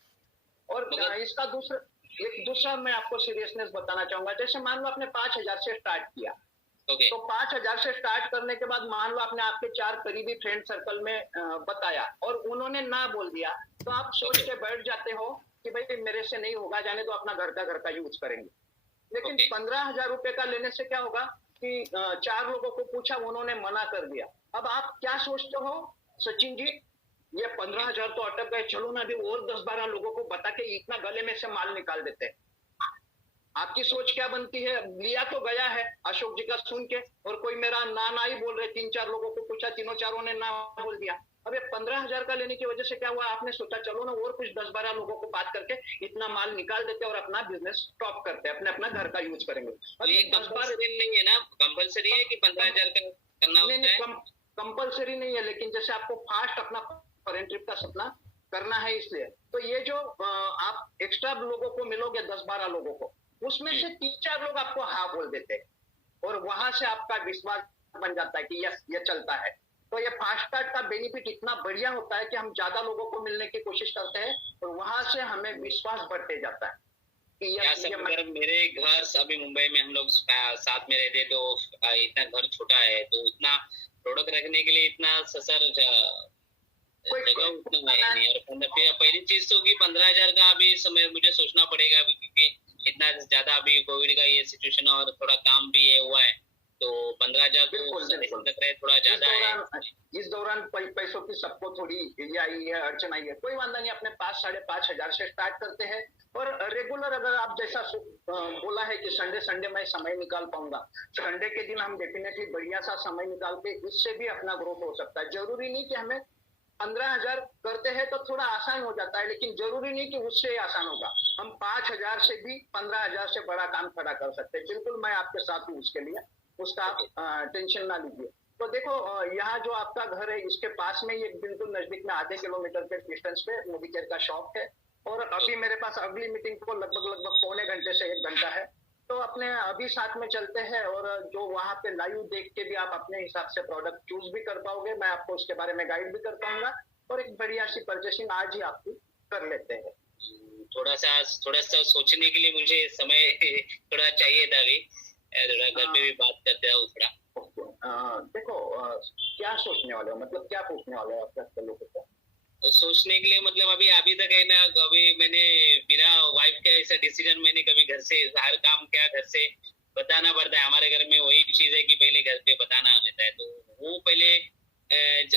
और इसका दूसरा मैं आपको सीरियसनेस बताना चाहूंगा। जैसे मान लो आपने 5 हजार से स्टार्ट किया, तो 5 हजार से स्टार्ट करने के बाद मान लो आपने आपके 4 करीबी फ्रेंड सर्कल में बताया और उन्होंने ना बोल दिया, तो आप सोच के बैठ जाते हो कि भाई मेरे से नहीं होगा, जाने तो अपना घर का यूज करेंगे। लेकिन 15 हजार रुपए का लेने से क्या होगा कि 4 लोगों को पूछा, उन्होंने मना कर दिया। अब आप क्या सोचते हो सचिन जी, ये 15 हजार तो अटक गए, चलो ना अभी और 10-12 लोगों को बता के इतना गले में से माल निकाल देते हैं। आपकी सोच क्या बनती है? लिया तो गया है अशोक जी का सुन के, और कोई मेरा ना ही बोल रहे, 3-4 लोगों को पूछा, तीनों चारों ने ना बोल दिया। अब ये 15 हजार का लेने की वजह से क्या हुआ, आपने सोचा चलो ना और कुछ 10-12 लोगों को बात करके इतना माल निकाल देते और अपना बिजनेस स्टॉप करते, अपना घर का यूज करेंगे। अब ये 10-12 नहीं है ना, कंपलसरी है कि 15 हजार का करना होता है? कंपलसरी नहीं है, लेकिन जैसे आपको फास्ट अपना फॉरेन ट्रिप का सपना करना है, इसलिए तो ये जो आप एक्स्ट्रा लोगों को मिलोगे 10-12 लोगों को, उसमें से 3-4 लोग आपको हाँ बोल देते हैं, और वहां से आपका विश्वास बन जाता है कि यस ये चलता है। तो ये फास्ट स्टार्ट का बेनिफिट इतना बढ़िया होता है कि हम ज्यादा लोगों को मिलने की कोशिश करते हैं और वहां से हमें विश्वास बढ़ते जाता है। या सर अगर मेरे घर अभी मुंबई में हम लोग साथ में रहते तो इतना घर छोटा है तो उतना प्रोडक्ट रखने के लिए इतना सर जगह उतना है नहीं। और पहली चीज तो कि 15,000 का अभी समय मुझे सोचना पड़ेगा क्योंकि इतना ज्यादा अभी कोविड का ये सिचुएशन और थोड़ा काम भी ये हुआ है तो 15,000 तो लग रहा है थोड़ा ज्यादा है। इस दौरान पैसों की सबको थोड़ी ये आई है, अड़चन आई है, कोई वादा नहीं, अपने 5,500 से स्टार्ट करते हैं और रेगुलर अगर आप जैसा बोला है कि संडे मैं समय निकाल पाऊंगा, संडे के दिन हम डेफिनेटली बढ़िया सा समय निकाल के इससे भी अपना ग्रोथ हो सकता है। जरूरी नहीं कि हमें 15,000 करते हैं तो थोड़ा आसान हो जाता है, लेकिन जरूरी नहीं कि उससे आसान होगा। हम 5,000 से भी 15,000 से बड़ा काम खड़ा कर सकते हैं। बिल्कुल मैं आपके साथ हूँ उसके लिए, उसका आप टेंशन ना लीजिए। तो देखो यहाँ जो आपका घर है इसके पास में ये बिल्कुल नजदीक में आधे किलोमीटर के डिस्टेंस पे मोदी केयर का शॉप है और अभी मेरे पास अगली मीटिंग को लगभग पौने घंटे से 1 घंटा है। तो अपने अभी साथ में चलते हैं और जो वहाँ पे लाइव देख के भी आप अपने हिसाब से प्रोडक्ट चूज भी कर पाओगे, मैं आपको उसके बारे में गाइड भी कर पाऊंगा और एक बढ़िया सी परचेसिंग आज ही आपकी कर लेते हैं। थोड़ा सा सोचने के लिए मुझे समय थोड़ा चाहिए था अभी, थोड़ा घर पे भी बात करते हैं थोड़ा। देखो क्या सोचने वाले हो, मतलब क्या पूछने वाले हो आप लोगों को? सोचने के लिए मतलब अभी तक है ना, अभी मैंने मेरा वाइफ का ऐसा डिसीजन मैंने कभी घर से हर काम क्या घर से बताना पड़ता है। हमारे घर में वही चीज है कि पहले घर पे बताना रहता है, तो वो पहले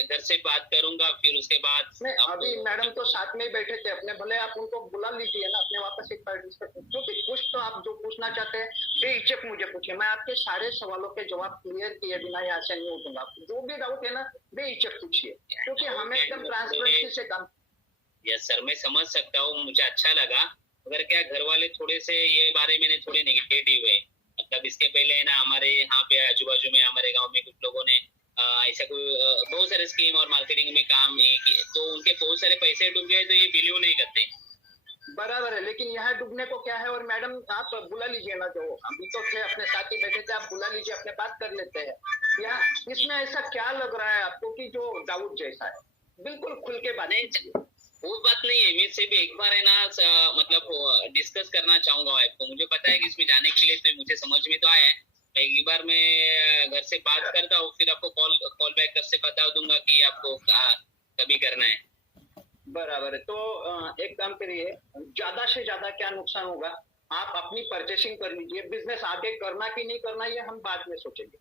घर से बात करूंगा फिर उसके बाद। अभी मैडम तो साथ में ही बैठे थे अपने, भले आप उनको बुला लीजिए ना अपने वापस एक बार डिस्कस, क्योंकि कुछ तो आप जो पूछना चाहते हैं बेहिचक मुझे पूछिए, मैं आपके सारे सवालों के जवाब क्लियर किए बिना यहाँ से नहीं उठूंगा। जो भी डाउट है ना बेहिचक पूछिए, क्योंकि हमें एकदम ट्रांसपेरेंसी से काम। यस सर, मैं समझ सकता हूँ, मुझे अच्छा लगा। मगर क्या घर वाले थोड़े से ये बारे में थोड़े नेगेटिव है, मतलब इसके पहले है ना हमारे यहाँ पे आजू बाजू में हमारे गाँव में कुछ लोगों ने ऐसा कोई बहुत सारे स्कीम और मार्केटिंग में काम किए तो उनके बहुत सारे पैसे डूब गए, तो ये बिलीव नहीं करते। बराबर है, लेकिन यहाँ डूबने को क्या है। और मैडम आप बुला लीजिए ना, जो अभी तो थे अपने साथ ही बैठे थे, आप बुला लीजिए, अपने बात कर लेते हैं। या इसमें ऐसा क्या लग रहा है आपको कि जो डाउट जैसा है? बिल्कुल खुल के बात नहीं, वो बात नहीं है। मैं से भी एक बार है ना मतलब डिस्कस करना चाहूंगा वाइफ को। मुझे पता है कि इसमें जाने के लिए तो मुझे समझ में तो आया है, एक बार मैं घर से बात करता हूँ फिर आपको कॉल बैक कर से बता दूंगा कि आपको कभी करना है। बराबर है, तो एक काम करिए, ज्यादा से ज्यादा क्या नुकसान होगा, आप अपनी परचेसिंग कर लीजिए। बिजनेस आगे करना कि नहीं करना ये हम बाद में सोचेंगे।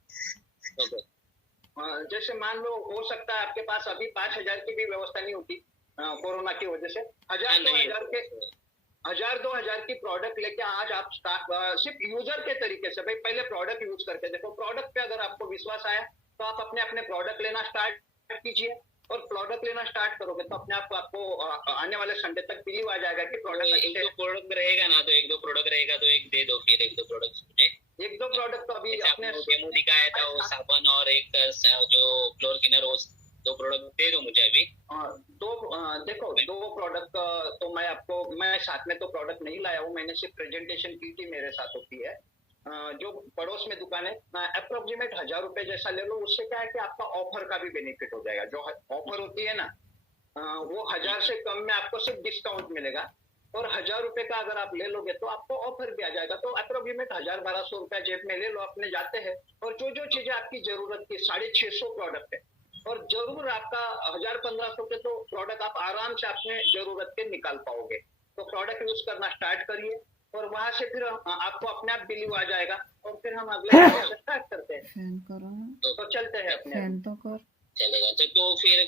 जैसे मान लो हो सकता है आपके पास अभी 5,000 की भी व्यवस्था नहीं होती कोरोना की वजह से, 1,000-2,000 की प्रोडक्ट लेके आज आप सिर्फ यूजर के तरीके से, भाई पहले प्रोडक्ट यूज करके देखो, प्रोडक्ट पे अगर आपको विश्वास आया तो आप अपने प्रोडक्ट लेना स्टार्ट कीजिए और प्रोडक्ट लेना स्टार्ट करोगे तो अपने आपको आने वाले संडे तक बिलीव आ जाएगा कि प्रोडक्ट एक दो प्रोडक्ट रहेगा ना, तो एक दो प्रोडक्ट रहेगा तो एक दे दो, फिर एक दो प्रोडक्ट मुझे एक दो प्रोडक्ट तो अभी अपने डेमो दिखाया था, वो साबुन और एक जो फ्लोर क्लीनर, वो 2 प्रोडक्ट दे दो मुझे अभी। देखो 2 प्रोडक्ट तो मैं साथ में तो प्रोडक्ट नहीं लाया हूँ, मैंने सिर्फ प्रेजेंटेशन की थी, मेरे साथ होती है। जो पड़ोस में दुकान है अप्रोक्सीमेट 1,000 रुपए जैसा ले लो, उससे क्या है कि आपका ऑफर का भी बेनिफिट हो जाएगा। जो ऑफर होती है ना वो 1,000 से कम में आपको सिर्फ डिस्काउंट मिलेगा, और 1,000 रुपए का अगर आप ले लोगे तो आपको ऑफर भी आ जाएगा। तो अप्रोक्सीमेट 1,000-1,200 रुपया जेब में ले लो, अपने जाते हैं और जो चीजें आपकी जरूरत की 650 प्रोडक्ट है, और जरूर आपका 1,000-1,500 के तो प्रोडक्ट आप आराम से अपने जरूरत के निकाल पाओगे। तो प्रोडक्ट यूज करना स्टार्ट करिए और वहां से फिर आपको अपने आप बिलीव आ जाएगा और फिर हम अगले से स्टार्ट करते हैं। तो चलते हैं अपने चलेगा। तो फिर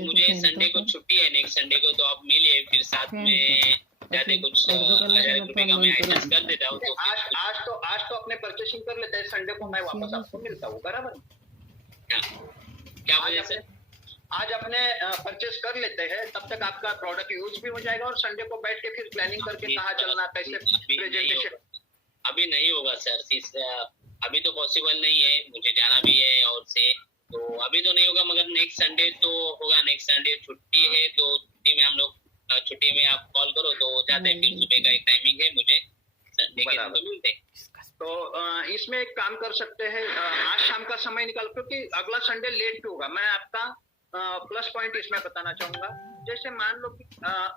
मुझे संडे को छुट्टी है, नेक्स्ट संडे को, तो आप मिलिए फिर साथ में जाते कुछ 1,000 रुपए का मैं एडजस्ट कर देता हूँ। तो आज तो अपने परचेसिंग कर लेते हैं, संडे को मैं वापस आपको मिलता हूँ, बराबर? क्या वजह से? आज अपने परचेस कर लेते हैं, तब तक आपका प्रोडक्ट यूज भी हो जाएगा और संडे को बैठ के फिर प्लानिंग करके कहाँ चलना, कैसे प्रेजेंटेशन। अभी नहीं होगा सर, अभी तो पॉसिबल नहीं है, मुझे जाना भी है और से, तो अभी तो नहीं होगा, मगर नेक्स्ट संडे तो होगा। नेक्स्ट संडे छुट्टी है, तो छुट्टी में हम लोग छुट्टी में आप कॉल करो तो जाते हैं। फिर सुबह का एक टाइमिंग है मुझे, संडे के दिन मिलते हैं। तो इसमें एक काम कर सकते हैं, आज शाम का समय निकाल, क्योंकि अगला संडे लेट भी होगा। मैं आपका प्लस पॉइंट इसमें बताना चाहूंगा, जैसे मान लो कि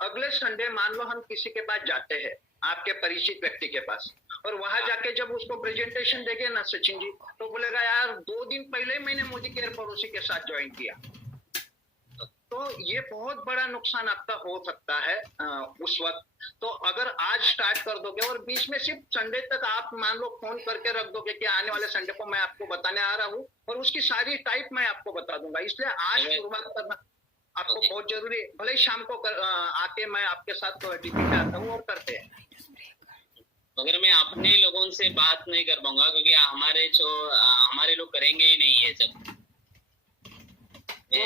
अगले संडे मान लो हम किसी के पास जाते हैं आपके परिचित व्यक्ति के पास, और वहां जाके जब उसको प्रेजेंटेशन देंगे ना सचिन जी, तो बोलेगा यार 2 दिन पहले मैंने मोदी केयर पड़ोसी के साथ ज्वाइन किया। तो ये बहुत बड़ा नुकसान आपका हो सकता है उस वक्त। तो अगर आज स्टार्ट कर दोगे और बीच में सिर्फ संडे तक आप मान लो फोन करके रख दोगे कि आने वाले संडे को मैं आपको बताने आ रहा हूँ और उसकी सारी टाइप मैं आपको बता दूंगा, इसलिए आज शुरुआत करना आपको बहुत जरूरी है। भले ही शाम को आके मैं आपके साथ टीपी पे आता हूँ और करते हैं। मगर मैं अपने लोगों से बात नहीं कर पाऊंगा क्योंकि हमारे लोग करेंगे ही नहीं ये सब। तो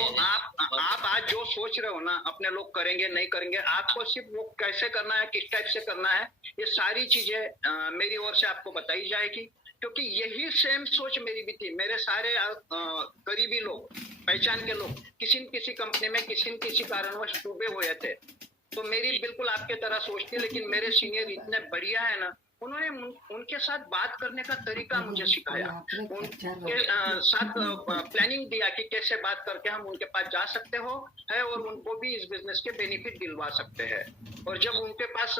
आप आज जो सोच रहे हो ना अपने लोग करेंगे नहीं करेंगे, आपको सिर्फ वो कैसे करना है, किस टाइप से करना है, ये सारी चीजें मेरी ओर से आपको बताई जाएगी। क्योंकि यही सेम सोच मेरी भी थी। मेरे सारे करीबी लोग, पहचान के लोग किसी न किसी कंपनी में किसी न किसी कारणवश डूबे हुए थे। तो मेरी बिल्कुल आपके तरह सोच थी, लेकिन मेरे सीनियर इतने बढ़िया है ना, उन्होंने उनके साथ बात करने का तरीका मुझे सिखाया, उनके साथ प्लानिंग दिया कि कैसे बात करके हम उनके पास जा सकते हो है और उनको भी इस बिजनेस के बेनिफिट दिलवा सकते हैं। और जब उनके पास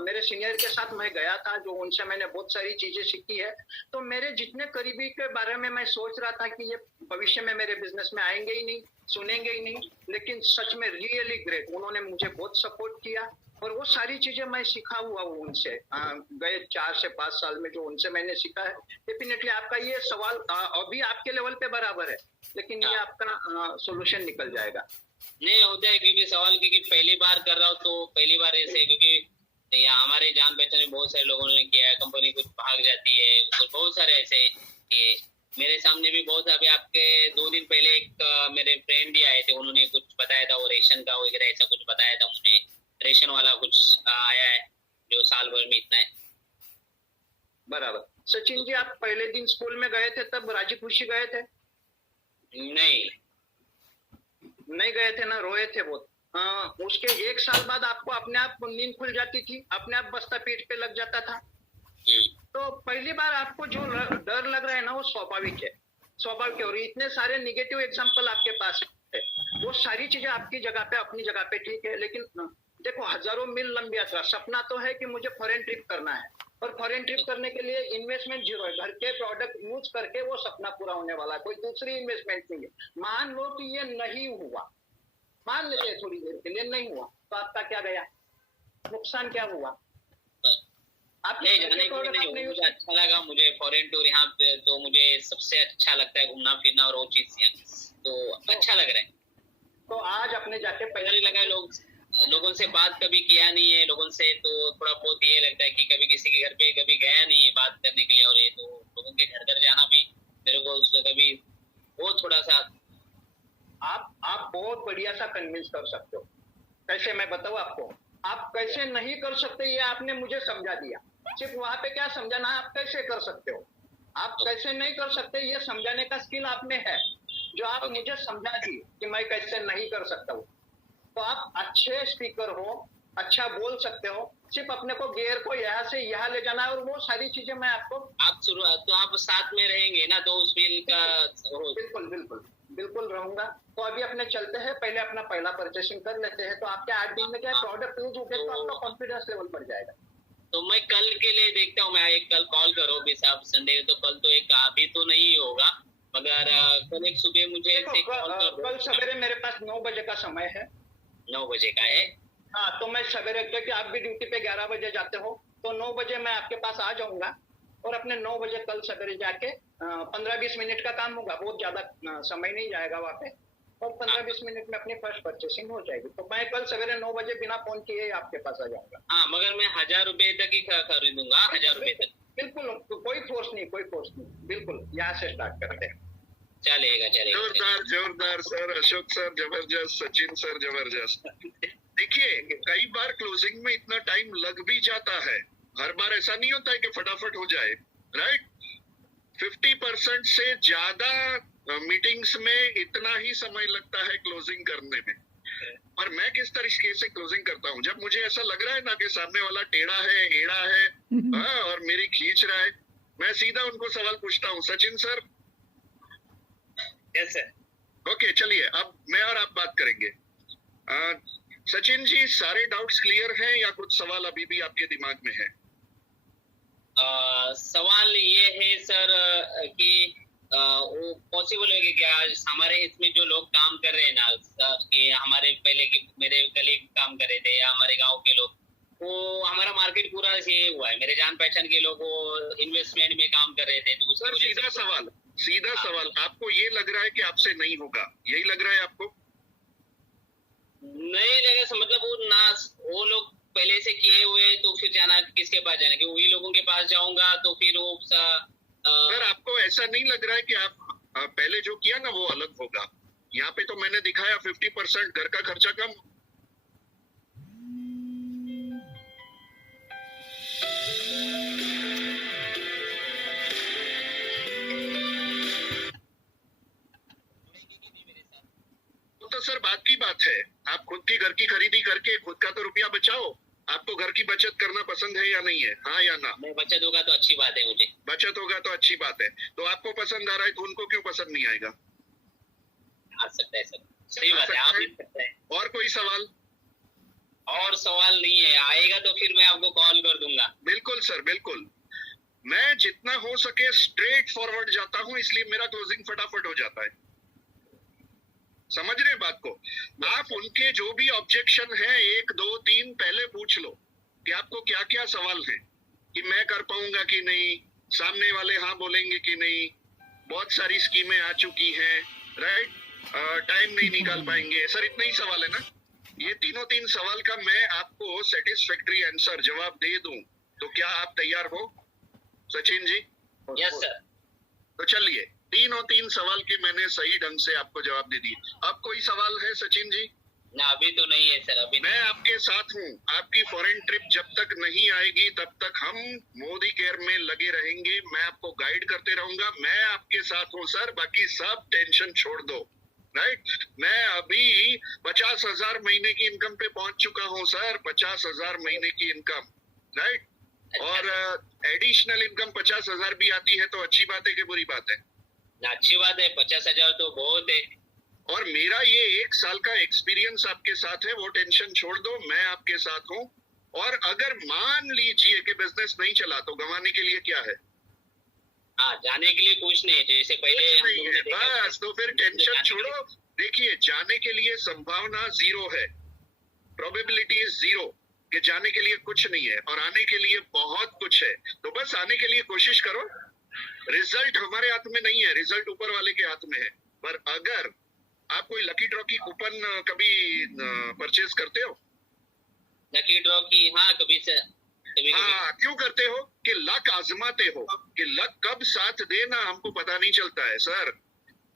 मेरे सीनियर के साथ मैं गया था, जो उनसे मैंने बहुत सारी चीजें सीखी है, तो मेरे जितने करीबी के बारे में मैं सोच रहा था कि ये भविष्य में मेरे बिजनेस में आएंगे ही नहीं, सुनेंगे ही नहीं, लेकिन सच में रियली ग्रेट, उन्होंने मुझे बहुत सपोर्ट किया और वो सारी चीजें मैं सीखा हुआ हूँ उनसे। गए 4 से 5 साल में जो उनसे मैंने सीखा है। डेफिनेटली आपका ये सवाल अभी आपके लेवल पे बराबर है, लेकिन ये आपका सोल्यूशन निकल जाएगा। नहीं होता है क्योंकि सवाल क्योंकि पहली बार कर रहा हूँ तो पहली बार ऐसे, क्योंकि यहाँ हमारे जान पहचान में बहुत सारे लोगों ने किया है, कंपनी कुछ भाग जाती है, कुछ बहुत सारे ऐसे किए। मेरे सामने भी बहुत, अभी आपके 2 दिन पहले एक मेरे फ्रेंड ही आए थे, उन्होंने कुछ बताया था, वो रेशन का वगैरह ऐसा कुछ बताया था मुझे, रेशन वाला कुछ आया है जो साल भर में इतना है। बराबर। सचिन जी, आप पहले दिन स्कूल में गए थे तब राजी खुशी गए थे? नहीं गए थे ना, रोए थे बहुत। उसके 1 साल बाद आपको अपने आप नींद खुल जाती थी, अपने आप बस्ता पीठ पे लग जाता था। तो पहली बार आपको जो डर लग रहा है ना, वो स्वाभाविक है, स्वाभाविक है। और इतने सारे निगेटिव एग्जाम्पल आपके पास है, वो सारी चीजें आपकी जगह पे, अपनी जगह पे ठीक है। लेकिन देखो, हजारों मील लंबी यात्रा, सपना तो है कि मुझे फॉरेन ट्रिप करना है, और फॉरेन ट्रिप करने के लिए इन्वेस्टमेंट जीरो है, घर के प्रोडक्ट यूज करके वो सपना पूरा होने वाला है, कोई दूसरी इन्वेस्टमेंट नहीं है। मान लो कि ये नहीं हुआ, मान लेते हैं थोड़ी देर के लिए नहीं हुआ, तो आपका क्या गया, नुकसान क्या हुआ? आप नहीं जाने को नहीं, मुझे अच्छा लगा, मुझे फॉरेन टूर यहाँ पे तो मुझे सबसे अच्छा लगता है, घूमना फिरना और वो चीज तो अच्छा लग रहा है। तो आज अपने जाके पहले लगा, लोगों से बात कभी किया नहीं है, लोगों से तो थोड़ा बहुत ये लगता है कि कभी किसी के घर पे कभी गया नहीं है बात करने के लिए, और ये तो लोगों के घर घर जाना भी मेरे को उसको कभी वो थोड़ा सा। आप बहुत बढ़िया सा कन्विंस कर सकते हो। कैसे, मैं बताऊँ आपको, आप कैसे नहीं कर सकते ये आपने मुझे समझा दिया। सिर्फ वहां पे क्या समझाना, आप कैसे कर सकते हो, आप कैसे नहीं कर सकते ये समझाने का स्किल आप में है, जो आप मुझे समझा दी कि मैं कैसे नहीं कर सकता हूँ। तो आप अच्छे स्पीकर हो, अच्छा बोल सकते हो, सिर्फ अपने को गियर को यहाँ से यहाँ ले जाना है, और वो सारी चीजें मैं आपको तो आप साथ में रहेंगे ना, तो उस फील का बिल्कुल रहूंगा। तो अभी अपने चलते हैं, पहले अपना पहला परचेसिंग कर लेते हैं, तो आपके 8 दिन में क्या प्रोडक्ट यूज हो गए तो आपका कॉन्फिडेंस लेवल बढ़ जाएगा। तो मैं कल के लिए देखता हूँ, मैं एक कल कॉल करो भी साहब, संडे तो कल तो एक अभी तो नहीं होगा, मगर कल एक सुबह मुझे कल सवेरे मेरे पास 9 बजे का समय है। 9 बजे का है? हाँ, तो मैं सवेरे, क्योंकि आप भी ड्यूटी पे 11 बजे जाते हो, तो 9 बजे मैं आपके पास आ जाऊंगा, और अपने 9 बजे कल सवेरे जाके 15-20 मिनट का काम होगा, बहुत ज्यादा समय नहीं जाएगा वहाँ पे, और 15-20 मिनट में अपनी फर्स्ट परचेसिंग हो जाएगी। तो मैं कल सवेरे 9 बजे बिना फोन किए आपके पास आ जाऊंगा। हाँ, मगर मैं 1000 रुपए तक ही खरीदूंगा, 1000 रुपए तक। बिल्कुल, कोई फोर्स नहीं, बिल्कुल यहाँ से स्टार्ट करते हैं। चलेगा। जोरदार सर, अशोक सर जबरदस्त, सचिन सर जबरदस्त। देखिए, कई बार क्लोजिंग में इतना टाइम लग भी जाता है, हर बार ऐसा नहीं होता है कि फटाफट हो जाए, राइट। 50% से ज्यादा मीटिंग्स में इतना ही समय लगता है क्लोजिंग करने में। और मैं किस तरीके से क्लोजिंग करता हूँ, जब मुझे ऐसा लग रहा है ना कि सामने वाला टेढ़ा है, एड़ा है, और मेरी खींच रहा है, मैं सीधा उनको सवाल पूछता हूँ, सचिन सर कैसे? ओके, चलिए अब मैं और आप बात करेंगे। सचिन जी, सारे डाउट्स क्लियर हैं या कुछ सवाल अभी भी आपके दिमाग में है? सवाल ये है सर कि वो पॉसिबल है कि क्या हमारे इसमें जो लोग काम कर रहे हैं ना सर, कि हमारे पहले के मेरे कलीग काम कर रहे थे या हमारे गांव के लोग, वो हमारा मार्केट पूरा से हुआ है, मेरे जान पहचान के लोग वो इन्वेस्टमेंट में काम कर रहे थे, तो सर सीधा सवाल, आपको ये लग रहा है कि आपसे नहीं होगा, यही लग रहा है आपको? नहीं लगे, मतलब वो लोग पहले से किए हुए, तो फिर जाना किसके पास जाना, कि वही लोगों के पास जाऊंगा तो फिर वो सर आपको ऐसा नहीं लग रहा है कि आप पहले जो किया ना वो अलग होगा? यहाँ पे तो मैंने दिखाया 50% घर का खर्चा कम। तो सर बात की बात है, आप खुद की घर की खरीदी करके खुद का तो रुपया बचाओ। आपको घर की बचत करना पसंद है या नहीं है, हाँ या ना? मैं बचत होगा तो अच्छी बात है, मुझे बचत होगा तो अच्छी बात है। तो आपको पसंद आ रहा है तो उनको क्यों पसंद नहीं आएगा? आ सकता है सर, सही बात है, आप भी सकते हैं। और कोई सवाल? और सवाल नहीं है, आएगा तो फिर मैं आपको कॉल कर दूंगा। बिल्कुल सर, बिल्कुल। मैं जितना हो सके स्ट्रेट फॉरवर्ड जाता हूं, इसलिए मेरा क्लोजिंग फटाफट हो जाता है। समझ रहे हैं बात को? आप उनके जो भी ऑब्जेक्शन है 1 2 3 पहले पूछ लो कि आपको क्या क्या सवाल है, कि मैं कर पाऊंगा कि नहीं, सामने वाले हाँ बोलेंगे कि नहीं, बहुत सारी स्कीमें आ चुकी हैं, राइट, टाइम नहीं निकाल पाएंगे। सर इतना ही सवाल है ना? ये तीन सवाल का मैं आपको सेटिस्फैक्टरी आंसर जवाब दे दूं तो क्या आप तैयार हो सचिन जी? Yes sir. तो चलिए, 3 सवाल के मैंने सही ढंग से आपको जवाब दे दिए। अब कोई सवाल है सचिन जी? ना अभी तो नहीं है सर, अभी मैं आपके साथ हूँ। आपकी फॉरेन ट्रिप जब तक नहीं आएगी तब तक हम मोदी केयर में लगे रहेंगे। मैं आपको गाइड करते रहूंगा, मैं आपके साथ हूँ सर। बाकी सब टेंशन छोड़ दो, राइट? मैं अभी 50,000 महीने की इनकम पे पहुंच चुका हूँ सर, 50,000 महीने की इनकम, राइट? और एडिशनल इनकम 50,000 भी आती है तो अच्छी बात है कि बुरी बात है? अच्छी बात है, 50,000 तो बहुत है। और मेरा ये 1 साल का एक्सपीरियंस आपके साथ है, वो टेंशन छोड़ दो, मैं आपके साथ हूँ। और अगर मान लीजिए कि बिजनेस नहीं चला तो गंवाने के लिए क्या है? हाँ, जाने के लिए कुछ नहीं, जैसे पहले नहीं है, बस। तो फिर टेंशन छोड़ो। देखिए, जाने के लिए संभावना 0 है, प्रोबेबिलिटी इज 0 कि जाने के लिए कुछ नहीं है, और आने के लिए बहुत कुछ है। तो बस आने के लिए कोशिश करो। रिजल्ट हमारे हाथ में नहीं है, रिजल्ट ऊपर वाले के हाथ में है। पर अगर आप कोई लकी ड्रॉ की कूपन कभी परचेज करते हो? लकी ड्रॉ की, हाँ कभी से कभी हाँ, क्यों करते हो? कि लक आजमाते हो, कि लक कब साथ देना हमको पता नहीं चलता है सर।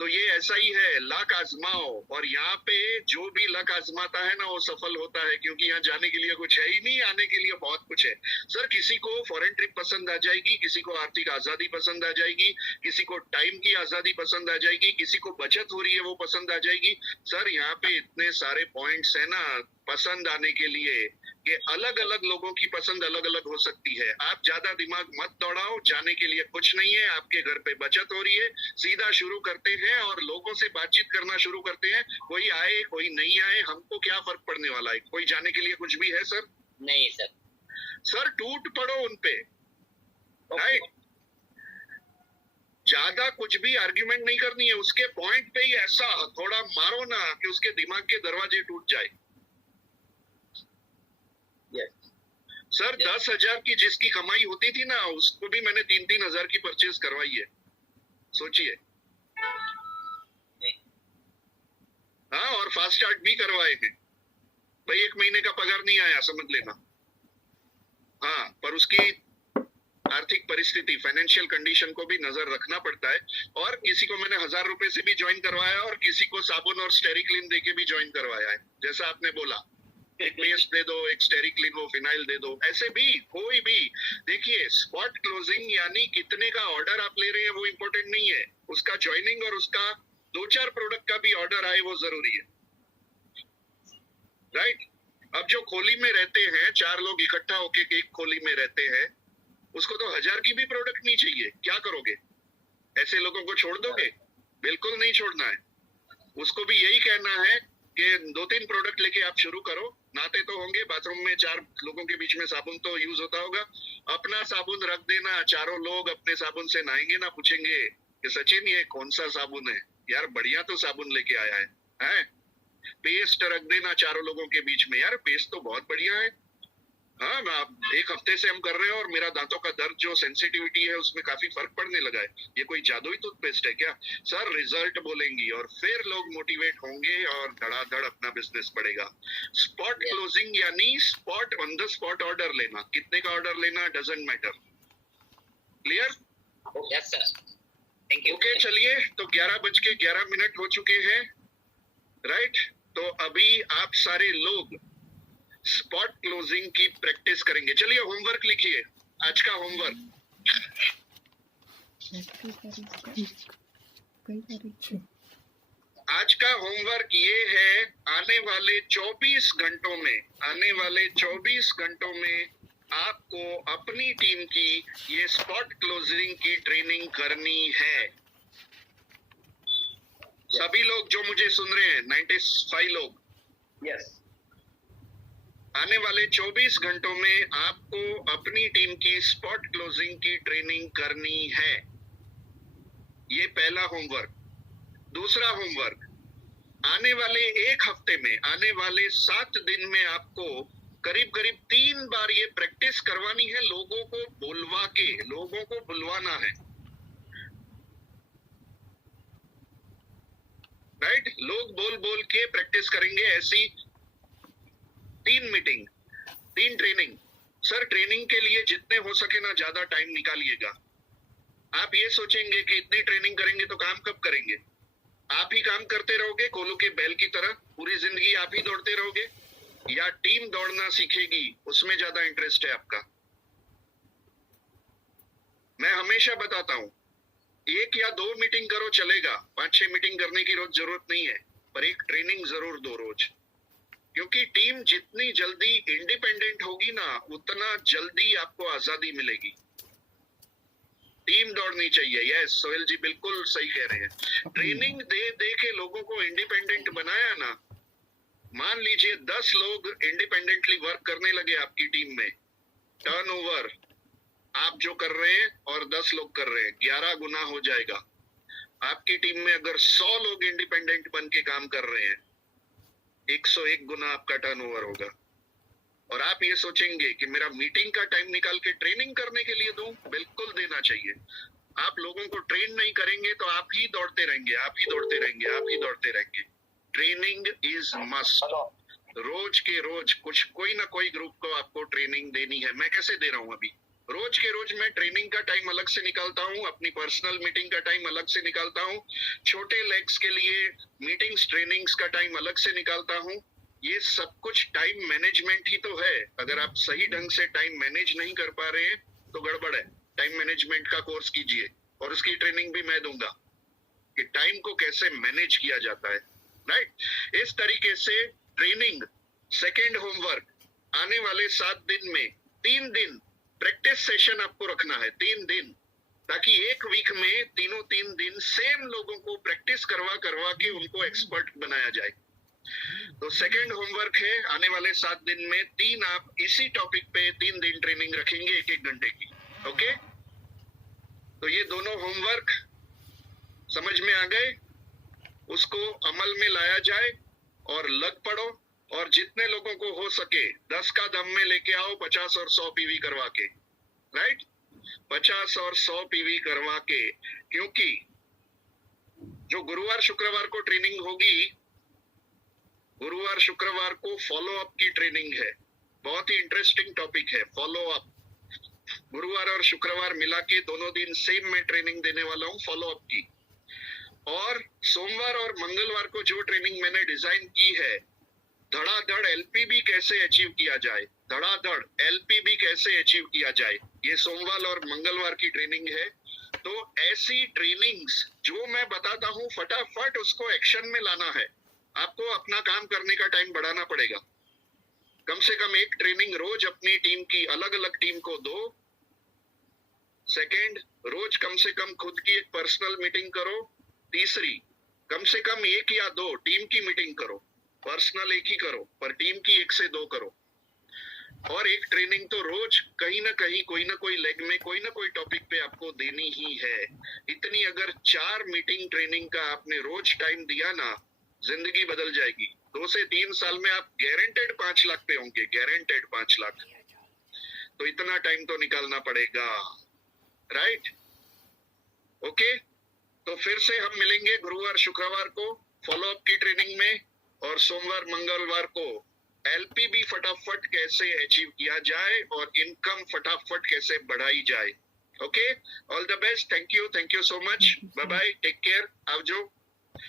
तो ये ऐसा ही है, लक आजमाओ। और यहाँ पे जो भी लक आजमाता है ना वो सफल होता है, क्योंकि यहाँ जाने के लिए कुछ है ही नहीं, आने के लिए बहुत कुछ है सर। किसी को फॉरेन ट्रिप पसंद आ जाएगी, किसी को आर्थिक आजादी पसंद आ जाएगी, किसी को टाइम की आजादी पसंद आ जाएगी, किसी को बचत हो रही है वो पसंद आ जाएगी। सर यहाँ पे इतने सारे पॉइंट्स है ना पसंद आने के लिए, कि अलग अलग लोगों की पसंद अलग अलग हो सकती है। आप ज्यादा दिमाग मत दौड़ाओ, जाने के लिए कुछ नहीं है, आपके घर पे बचत हो रही है। सीधा शुरू करते हैं और लोगों से बातचीत करना शुरू करते हैं। कोई आए कोई नहीं आए, हमको क्या फर्क पड़ने वाला है? कोई जाने के लिए कुछ भी है सर? नहीं सर। सर टूट पड़ो उनपे, राइट? ज्यादा कुछ भी आर्ग्यूमेंट नहीं करनी है, उसके पॉइंट पे ही ऐसा थोड़ा मारो ना कि उसके दिमाग के दरवाजे टूट जाए। सर 10,000 की जिसकी कमाई होती थी ना, उसको भी मैंने 3-3 हजार की परचेज करवाई है, सोचिए। हाँ, और फास्ट स्टार्ट भी करवाए हैं भाई। 1 महीने का पगार नहीं आया समझ लेना। हाँ, पर उसकी आर्थिक परिस्थिति, फाइनेंशियल कंडीशन को भी नजर रखना पड़ता है। और किसी को मैंने 1,000 रुपए से भी ज्वाइन करवाया, और किसी को साबुन और स्टेरिक्लिन देके भी ज्वाइन करवाया है, जैसा आपने बोला। एक पेस्ट दे दो, एक स्टेरिक्लिन वो फिनाइल दे दो, ऐसे भी कोई भी। देखिए, स्पॉट क्लोजिंग यानी कितने का ऑर्डर आप ले रहे हैं वो इम्पोर्टेंट नहीं है, उसका ज्वाइनिंग और उसका 2-4 प्रोडक्ट का भी ऑर्डर आए वो जरूरी है, राइट? अब जो खोली में रहते हैं, 4 लोग इकट्ठा होके एक खोली में रहते हैं, उसको तो 1000 की भी प्रोडक्ट नहीं चाहिए। क्या करोगे? ऐसे लोगों को छोड़ दोगे? बिल्कुल नहीं छोड़ना है। उसको भी यही कहना है कि 2-3 प्रोडक्ट लेके आप शुरू करो, नहाते तो होंगे, बाथरूम में 4 लोगों के बीच में साबुन तो यूज होता होगा। अपना साबुन रख देना, चारों लोग अपने साबुन से नहाएंगे ना, पूछेंगे कि सचिन ये कौन सा साबुन है यार, बढ़िया तो साबुन लेके आया है? पेस्ट रख देना चारों लोगों के बीच में, यार पेस्ट तो बहुत बढ़िया है। हाँ, एक हफ्ते से हम कर रहे हैं और मेरा दांतों का दर्द जो सेंसिटिविटी है उसमें काफी फर्क पड़ने लगा है। ये कोई जादुई टूथपेस्ट है क्या? सर रिजल्ट बोलेंगी और फिर लोग मोटिवेट होंगे और धड़ाधड़ अपना बिजनेस बढ़ेगा। स्पॉट क्लोजिंग यानी spot on the spot order लेना, कितने का ऑर्डर लेना doesn't matter. Clear? Yes sir, thank you. Okay, चलिए तो 11:11 हो चुके हैं, राइट? तो अभी आप सारे लोग स्पॉट क्लोजिंग की प्रैक्टिस करेंगे। चलिए होमवर्क लिखिए, आज का होमवर्क। आज का होमवर्क ये है, आने वाले 24 घंटों में आपको अपनी टीम की ये स्पॉट क्लोजिंग की ट्रेनिंग करनी है। सभी लोग जो मुझे सुन रहे हैं, 95 लोग, यस आने वाले 24 घंटों में आपको अपनी टीम की स्पॉट क्लोजिंग की ट्रेनिंग करनी है। ये पहला होमवर्क। दूसरा होमवर्क, आने वाले एक हफ्ते में, आने वाले 7 दिन में आपको करीब करीब 3 बार ये प्रैक्टिस करवानी है, लोगों को बुलवा के, लोगों को बुलवाना है, राइट? लोग बोल बोल के प्रैक्टिस करेंगे ऐसी 3 मीटिंग, 3 ट्रेनिंग। सर ट्रेनिंग के लिए जितने हो सके ना ज्यादा टाइम निकालिएगा। आप ये सोचेंगे कि इतनी ट्रेनिंग करेंगे तो काम कब करेंगे? आप ही काम करते रहोगे कोलू के बैल की तरह, पूरी जिंदगी आप ही दौड़ते रहोगे, या टीम दौड़ना सीखेगी, उसमें ज्यादा इंटरेस्ट है आपका? मैं हमेशा बताता हूं, 1 या 2 मीटिंग करो चलेगा, 5-6 मीटिंग करने की रोज जरूरत नहीं है, पर एक ट्रेनिंग जरूर दो रोज। क्योंकि टीम जितनी जल्दी इंडिपेंडेंट होगी ना, उतना जल्दी आपको आजादी मिलेगी। टीम दौड़नी चाहिए। यस सोहेल जी बिल्कुल सही कह रहे हैं। ट्रेनिंग दे दे के लोगों को इंडिपेंडेंट बनाया ना, मान लीजिए 10 लोग इंडिपेंडेंटली वर्क करने लगे आपकी टीम में, टर्नओवर आप जो कर रहे हैं और 10 लोग कर रहे हैं, 11 गुना हो जाएगा। आपकी टीम में अगर 100 लोग इंडिपेंडेंट बन के काम कर रहे हैं, 101 गुना आपका टर्नओवर होगा। और आप ये सोचेंगे कि मेरा मीटिंग का टाइम निकाल के ट्रेनिंग करने के लिए दूं, बिल्कुल देना चाहिए। आप लोगों को ट्रेन नहीं करेंगे तो आप ही दौड़ते रहेंगे, आप ही दौड़ते रहेंगे, आप ही दौड़ते रहेंगे। Training is must. रोज के रोज कुछ कोई ना कोई ग्रुप को आपको ट्रेनिंग देनी है। मैं कैसे दे रहा हूं अभी, रोज के रोज मैं ट्रेनिंग का टाइम अलग से निकालता हूं, अपनी पर्सनल मीटिंग का टाइम अलग से निकालता हूं, छोटे लेग्स के लिए मीटिंग्स ट्रेनिंग्स का टाइम अलग से निकालता हूं। ये सब कुछ टाइम मैनेजमेंट ही तो है। अगर आप सही ढंग से टाइम मैनेज नहीं कर पा रहे हैं तो गड़बड़ है। टाइम मैनेजमेंट का कोर्स कीजिए और उसकी ट्रेनिंग भी मैं दूंगा कि टाइम को कैसे मैनेज किया जाता है, राइट? इस तरीके से ट्रेनिंग। सेकेंड होमवर्क, आने वाले 7 दिन में 3 दिन प्रैक्टिस सेशन आपको रखना है, 3 दिन, ताकि एक वीक में तीनों 3 दिन सेम लोगों को प्रैक्टिस करवा के उनको एक्सपर्ट बनाया जाए। तो सेकेंड होमवर्क है, आने वाले 7 दिन में 3 आप इसी टॉपिक पे 3 दिन ट्रेनिंग रखेंगे 1-1 घंटे की। ओके, तो ये दोनों होमवर्क समझ में आ गए, उसको अमल में लाया जाए और लग पड़ो। और जितने लोगों को हो सके 10 का दम में लेके आओ, 50 और 100 पीवी करवा के, राइट? 50 और 100 पीवी करवा के, क्योंकि जो गुरुवार शुक्रवार को ट्रेनिंग होगी, गुरुवार शुक्रवार को फॉलो अप की ट्रेनिंग है। बहुत ही इंटरेस्टिंग टॉपिक है फॉलो अप। गुरुवार और शुक्रवार मिला के दोनों दिन सेम मैं ट्रेनिंग देने वाला हूँ फॉलो अप की। और सोमवार और मंगलवार को जो ट्रेनिंग मैंने डिजाइन की है, धड़ाधड़ एलपीबी कैसे अचीव किया जाए, धड़ाधड़ एलपीबी कैसे अचीव किया जाए, ये सोमवार और मंगलवार की ट्रेनिंग है। तो ऐसी ट्रेनिंग्स जो मैं बताता हूँ, फटाफट उसको एक्शन में लाना है। आपको अपना काम करने का टाइम बढ़ाना पड़ेगा। कम से कम एक ट्रेनिंग रोज अपनी टीम की, अलग अलग टीम को दो। सेकेंड, रोज कम से कम खुद की एक पर्सनल मीटिंग करो। तीसरी, कम से कम 1 या 2 टीम की मीटिंग करो। पर्सनल एक ही करो, पर टीम की 1 से 2 करो। और एक ट्रेनिंग तो रोज कहीं ना कहीं कोई ना कोई लेग में कोई ना कोई टॉपिक पे आपको देनी ही है। इतनी अगर 4 मीटिंग ट्रेनिंग का आपने रोज टाइम दिया ना, जिंदगी बदल जाएगी। 2 से 3 साल में आप गारंटेड 5 लाख पे होंगे, गारंटेड 5 लाख। तो इतना टाइम तो निकालना पड़ेगा, राइट? ओके, तो फिर से हम मिलेंगे गुरुवार शुक्रवार को फॉलोअप की ट्रेनिंग में, और सोमवार मंगलवार को एलपीबी फटाफट कैसे अचीव किया जाए और इनकम फटाफट कैसे बढ़ाई जाए। Okay, all the best, thank you so much, bye bye, take care, आवजो।